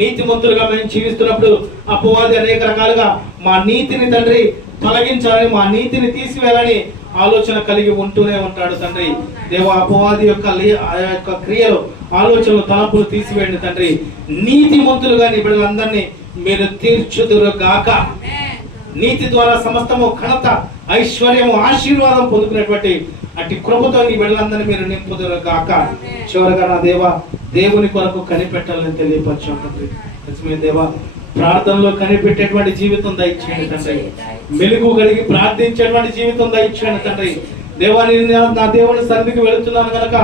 నీతిమంతులుగా మేము జీవిస్తున్నప్పుడు అపవాది అనేక రకాలుగా మా నీతిని తండ్రి తొలగించాలని, మా నీతిని తీసివేయాలని ఆలోచన కలిగి ఉంటూనే ఉంటాడు తండ్రి. దేవా, అపవాది యొక్క క్రియలు, ఆలోచనలు, తలపులు తీసివేయండి తండ్రి. నీతిమంతులుగా నీ బిడ్డలందరినీ మీరు తీర్చుదురు గాక. నీతి ద్వారా సమస్తము ఘనత, ఐశ్వర్యము, ఆశీర్వాదం పొందుకునేటువంటి అట్టి కృపతో నీ బిడ్డలందరినీ మీరు నింపుదురు గాక. చివరగా నా దేవా, దేవుని కొరకు కనిపెట్టాలని తెలియపరచాం తండ్రి. నిజమే దేవా, ప్రార్థనలో కనిపెట్టేటువంటి జీవితం దయచేయండి తండ్రి. మెలుగు కలిగి ప్రార్థించేటువంటి జీవితం దయచేయండి తండ్రి. దేవా, నా దేవుని సన్నిధికి వెళుతున్నాను కనుక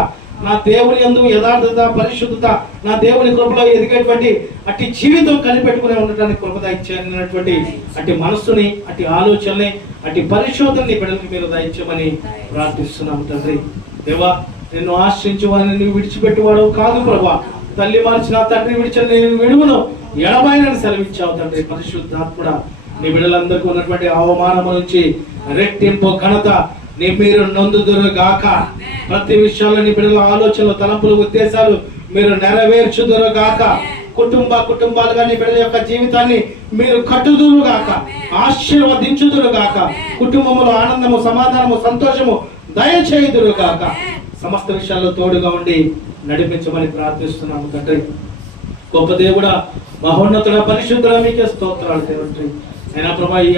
నా దేవుని యందు యథార్థత, పరిశుద్ధత, నా దేవుని కృపలో ఎదిగేటువంటి అట్టి జీవితం కనిపెట్టుకుని ఉండటానికి కృప దయచేయనటువంటి అట్టి మనస్సుని, అట్టి ఆలోచనని, అట్టి పరిశోధనని బిడ్డలకి మీరు దయచేయమని ప్రార్థిస్తున్నాం తండ్రి. దేవా, నిన్ను ఆశ్రయించి వారిని నువ్వు విడిచిపెట్టేవాడు కాదు ప్రభా. తల్లి మార్చిన తండ్రి విడిచిన నేను విడువను ఎడబాయనని సెలవిచ్చావు తండ్రి. పరిశుద్ధాత్ముడ, నీ బిడ్డలందరికీ ఉన్నటువంటి అవమానము నుంచి రెట్టింపు ఘనత మీరు నొందుదురు గాక. ప్రతి విషయాల్లో నీ బిడ్డల ఆలోచనలు, తలంపులు, ఉద్దేశాలు మీరు నెరవేర్చుదురు గాక. కుటుంబాలుగా నీ బిడ్డల యొక్క జీవితాన్ని మీరు కట్టుదురుగాక, ఆశీర్వదించుదురుగాక, కుటుంబంలో ఆనందము, సమాధానము, సంతోషము దయచేయుదురుగాక, సమస్త విషయాల్లో తోడుగా ఉండి నడిపించమని ప్రార్థిస్తున్నాము తండ్రి. గొప్ప దేవుడా, మహోన్నతుడ, పరిశుద్ధుడా, మీకే స్తోత్రాలు తండ్రి. అయినా ప్రభా, ఈ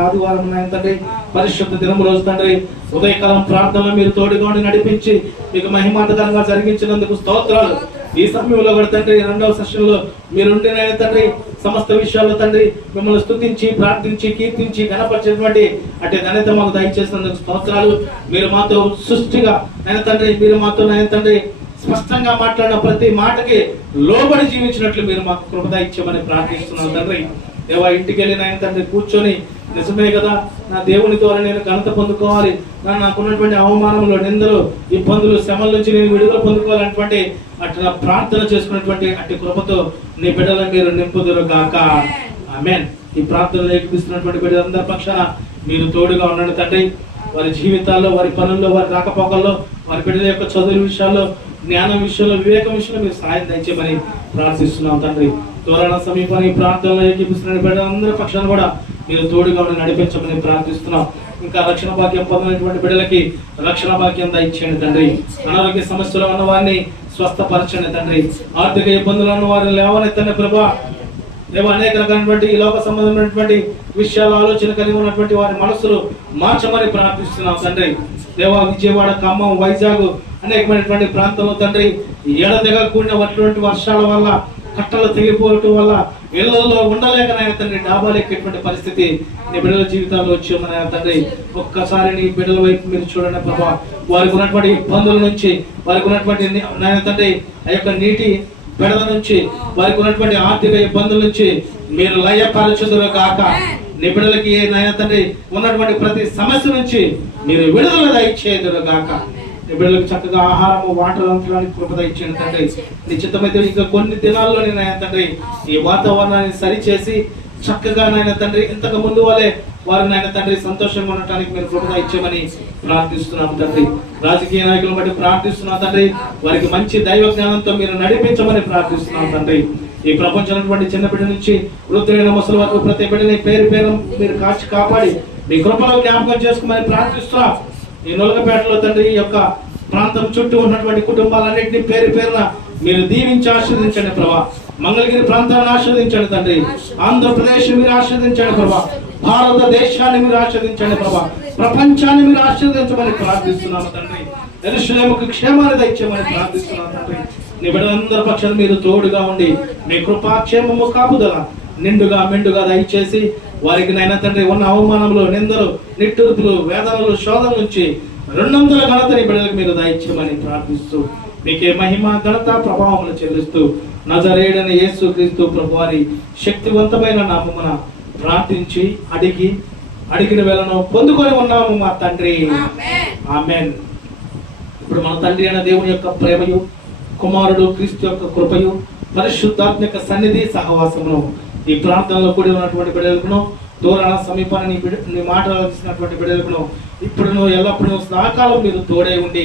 ఆదివారం తండ్రి, పరిశుద్ధ దినం రోజు తండ్రి, ఉదయకాలం ప్రార్థనలో మీరు తోడుగా ఉండి నడిపించి మీకు మహిమాంతకరంగా జరిగించినందుకు స్తోత్రాలు. ఈ సమయంలో కూడా తండ్రి, రెండవ సెషన్లో మీరుండి తండ్రి, సమస్త విషయాల్లో తండ్రి మిమ్మల్ని స్తుతించి, ప్రార్థించి, కీర్తించి, ఘనపరిచేటువంటి అంటే ఘనత మాకు దయచేసినందుకు స్తోత్రాలు. మీరు మాతో సృష్టిగా తండ్రి, మీరు మాతో తండ్రి స్పష్టంగా మాట్లాడిన ప్రతి మాటకి లోబడి జీవించినట్లు మీరు మాకు కృప దయచేయమని ప్రార్థిస్తున్నాను తండ్రి. దేవా, ఇంటికి వెళ్ళి తండ్రి కూర్చొని నిజమే కదా, నా దేవుని ద్వారా నేను ఘనత పొందుకోవాలి, నాకున్నటువంటి అవమానంలో, నిందలు, ఇబ్బందులు, శ్రమల నుంచి నేను విడుదల పొందుకోవాలన్నటువంటి అట్లా ప్రార్థన చేసుకున్నటువంటి అట్టి కృపతో నీ బిడ్డలను మీరు నింపుదురు గాక. ఆమేన్. ఈ ప్రార్థనలు ఏకీపిస్తున్నటువంటి బిడ్డలందరి పక్షాన మీరు తోడుగా ఉండండి తండ్రి. వారి జీవితాల్లో, వారి పనుల్లో, వారి రాకపోకల్లో, వారి బిడ్డల యొక్క చదువుల విషయాల్లో, జ్ఞానం విషయంలో, వివేకం విషయంలో మీరు సహాయం దయచేయమని ప్రార్థిస్తున్నాం తండ్రి. దూరాల సమీపాన్ని ప్రార్థనలో ఏకీపిస్తున్న బిడ్డలందరి పక్షాన కూడా మీరు తోడుగా ఉండి నడిపించమని ప్రార్థిస్తున్నాం. ఇంకా రక్షణ భాగ్యం పొందినటువంటి బిడ్డలకి రక్షణ భాగ్యం దయచేయండి తండ్రి. అనారోగ్య సమస్యలు ఉన్న వారిని స్వస్థపరచండి తండ్రి. ఆర్థిక ఇబ్బందులు ఉన్న వారిని లేవనెత్తండి ప్రభా. దేవా, అనేక రకమైనటువంటి ఈ లోక సంబంధమైనటువంటి విషయాలు ఆలోచన కలిగి ఉన్నటువంటి వారి మనసులు మార్చమని ప్రార్థిస్తున్నాం తండ్రి. దేవా, విజయవాడ, ఖమ్మం, వైజాగ్ అనేకమైనటువంటి ప్రాంతంలో తండ్రి ఏడదిగా కూడినటువంటి వర్షాల వల్ల, కట్టలు తెగిపోవటం వల్ల ఇళ్లలో ఉండలేకనైనా తండ్రి డాబాలు ఎక్కేటువంటి పరిస్థితి నీ బిడ్డల జీవితాల్లో వచ్చామని తండ్రి. ఒక్కసారి నీ బిడ్డల వైపు మీరు చూడండి ప్రభా. వారికి ఉన్నటువంటి ఇబ్బందుల నుంచి, వారికి ఉన్నటువంటి నాయన తండ్రి ఆ యొక్క నీటి బెడద నుంచి, వారికి ఉన్నటువంటి ఆర్థిక ఇబ్బందుల నుంచి మీరు లయపరచుదురు గాక. నీ బిడ్డలకి నాయన తండ్రి ఉన్నటువంటి ప్రతి సమస్య నుంచి మీరు విడుదల దయచేయుదురు గాక. నీ బిడ్డలకు చక్కగా ఆహారము, వాటర్ అంతడానికి కృప దయచేయండి తండ్రి. నిశ్చితమైతే ఇంకా కొన్ని దినాల్లోనే నాయన తండ్రి ఈ వాతావరణాన్ని సరిచేసి చక్కగా నాయన తండ్రి ఇంతకు ముందు వలె వారు నాయన తండ్రి సంతోషంగా ఉండటానికి మీరు కృప ఇచ్చామని ప్రార్థిస్తున్నాము తండ్రి. రాజకీయ నాయకులను బట్టి ప్రార్థిస్తున్నాం తండ్రి. వారికి మంచి దైవ జ్ఞానంతో మీరు నడిపించమని ప్రార్థిస్తున్నాం తండ్రి. ఈ ప్రపంచంలో చిన్న బిడ్డ నుంచి వృద్ధులైన ముసలి వరకు ప్రతి బిడ్డని పేరు పేరు మీరు కాచి కాపాడి మీ కృపలో జ్ఞాపకం చేసుకోమని ప్రార్థిస్తున్నాం. ఈ నొలకపేటలో తండ్రి ఈ యొక్క ప్రాంతం చుట్టూ ఉన్నటువంటి కుటుంబాలన్నింటినీ పేరు పేరున మీరు దీవించి ఆశీర్వదించండి ప్రభా. మంగళగిరి ప్రాంతాన్ని ఆశీర్వదించండి తండ్రి. ఆంధ్రప్రదేశ్ మీరు ఆశీర్వదించండి ప్రభా. భారతదేశాన్ని మీరు ఆశీర్వదించండి ప్రభా. ప్రపంచాన్ని మీరు ఆశీర్వదించమని ప్రార్థిస్తున్నాము తండ్రి. యెరూషలేముకు క్షేమాన్ని దయచేయమని ప్రార్థిస్తున్నాము తండ్రి. నీ బిడ్డలందరి పక్షాన మీరు తోడుగా ఉండి మీ కృపాక్షేమము కాపుదల నిండుగా మెండుగా దయచేసి వారికి నైనా తండ్రి ఉన్న అవమానంలో, నిందలు, నిట్టూర్పులు, వేదనలు, శోధన నుంచి 200 ఘనతని బిడ్డలకు మీరు దయచేయమని ప్రార్థిస్తూ మీకే మహిమ, ఘనత, ప్రభావములు చెల్లిస్తూ నజరేయుడైన యేసుక్రీస్తు ప్రభువారి శక్తివంతమైన నామమున ప్రార్థించి అడిగిన వేళను పొందుకొని ఉన్నాము మా తండ్రి. ఆమేన్. ఇప్పుడు మన తండ్రి అయిన దేవుని యొక్క ప్రేమయు, కుమారుడు క్రీస్తు యొక్క కృపయు, పరిశుద్ధాత్మ యొక్క సన్నిధి సహవాసమును ఈ ప్రాంతంలో కూడి ఉన్నటువంటి బిడ్డలకును, దూరాన సమీపాన్ని నీ మాట్లాడాల్సినటువంటి బిడ్డలకును ఇప్పుడును ఎల్లప్పుడూ సదాకాలం మీరు తోడే ఉండి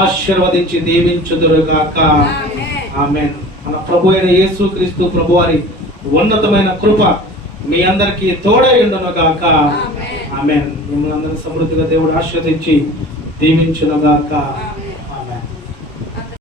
ఆశీర్వదించి దీవించుదురుగాక. ఆమేన్. మన ప్రభు అయిన యేసుక్రీస్తు ప్రభువారి ఉన్నతమైన కృప మీ అందరికీ తోడై ఉండునుగాక. ఆమేన్. మిమ్మల్ని అందరినీ సమృద్ధిగా దేవుడు ఆశీర్వదించి దీవించునుగాక.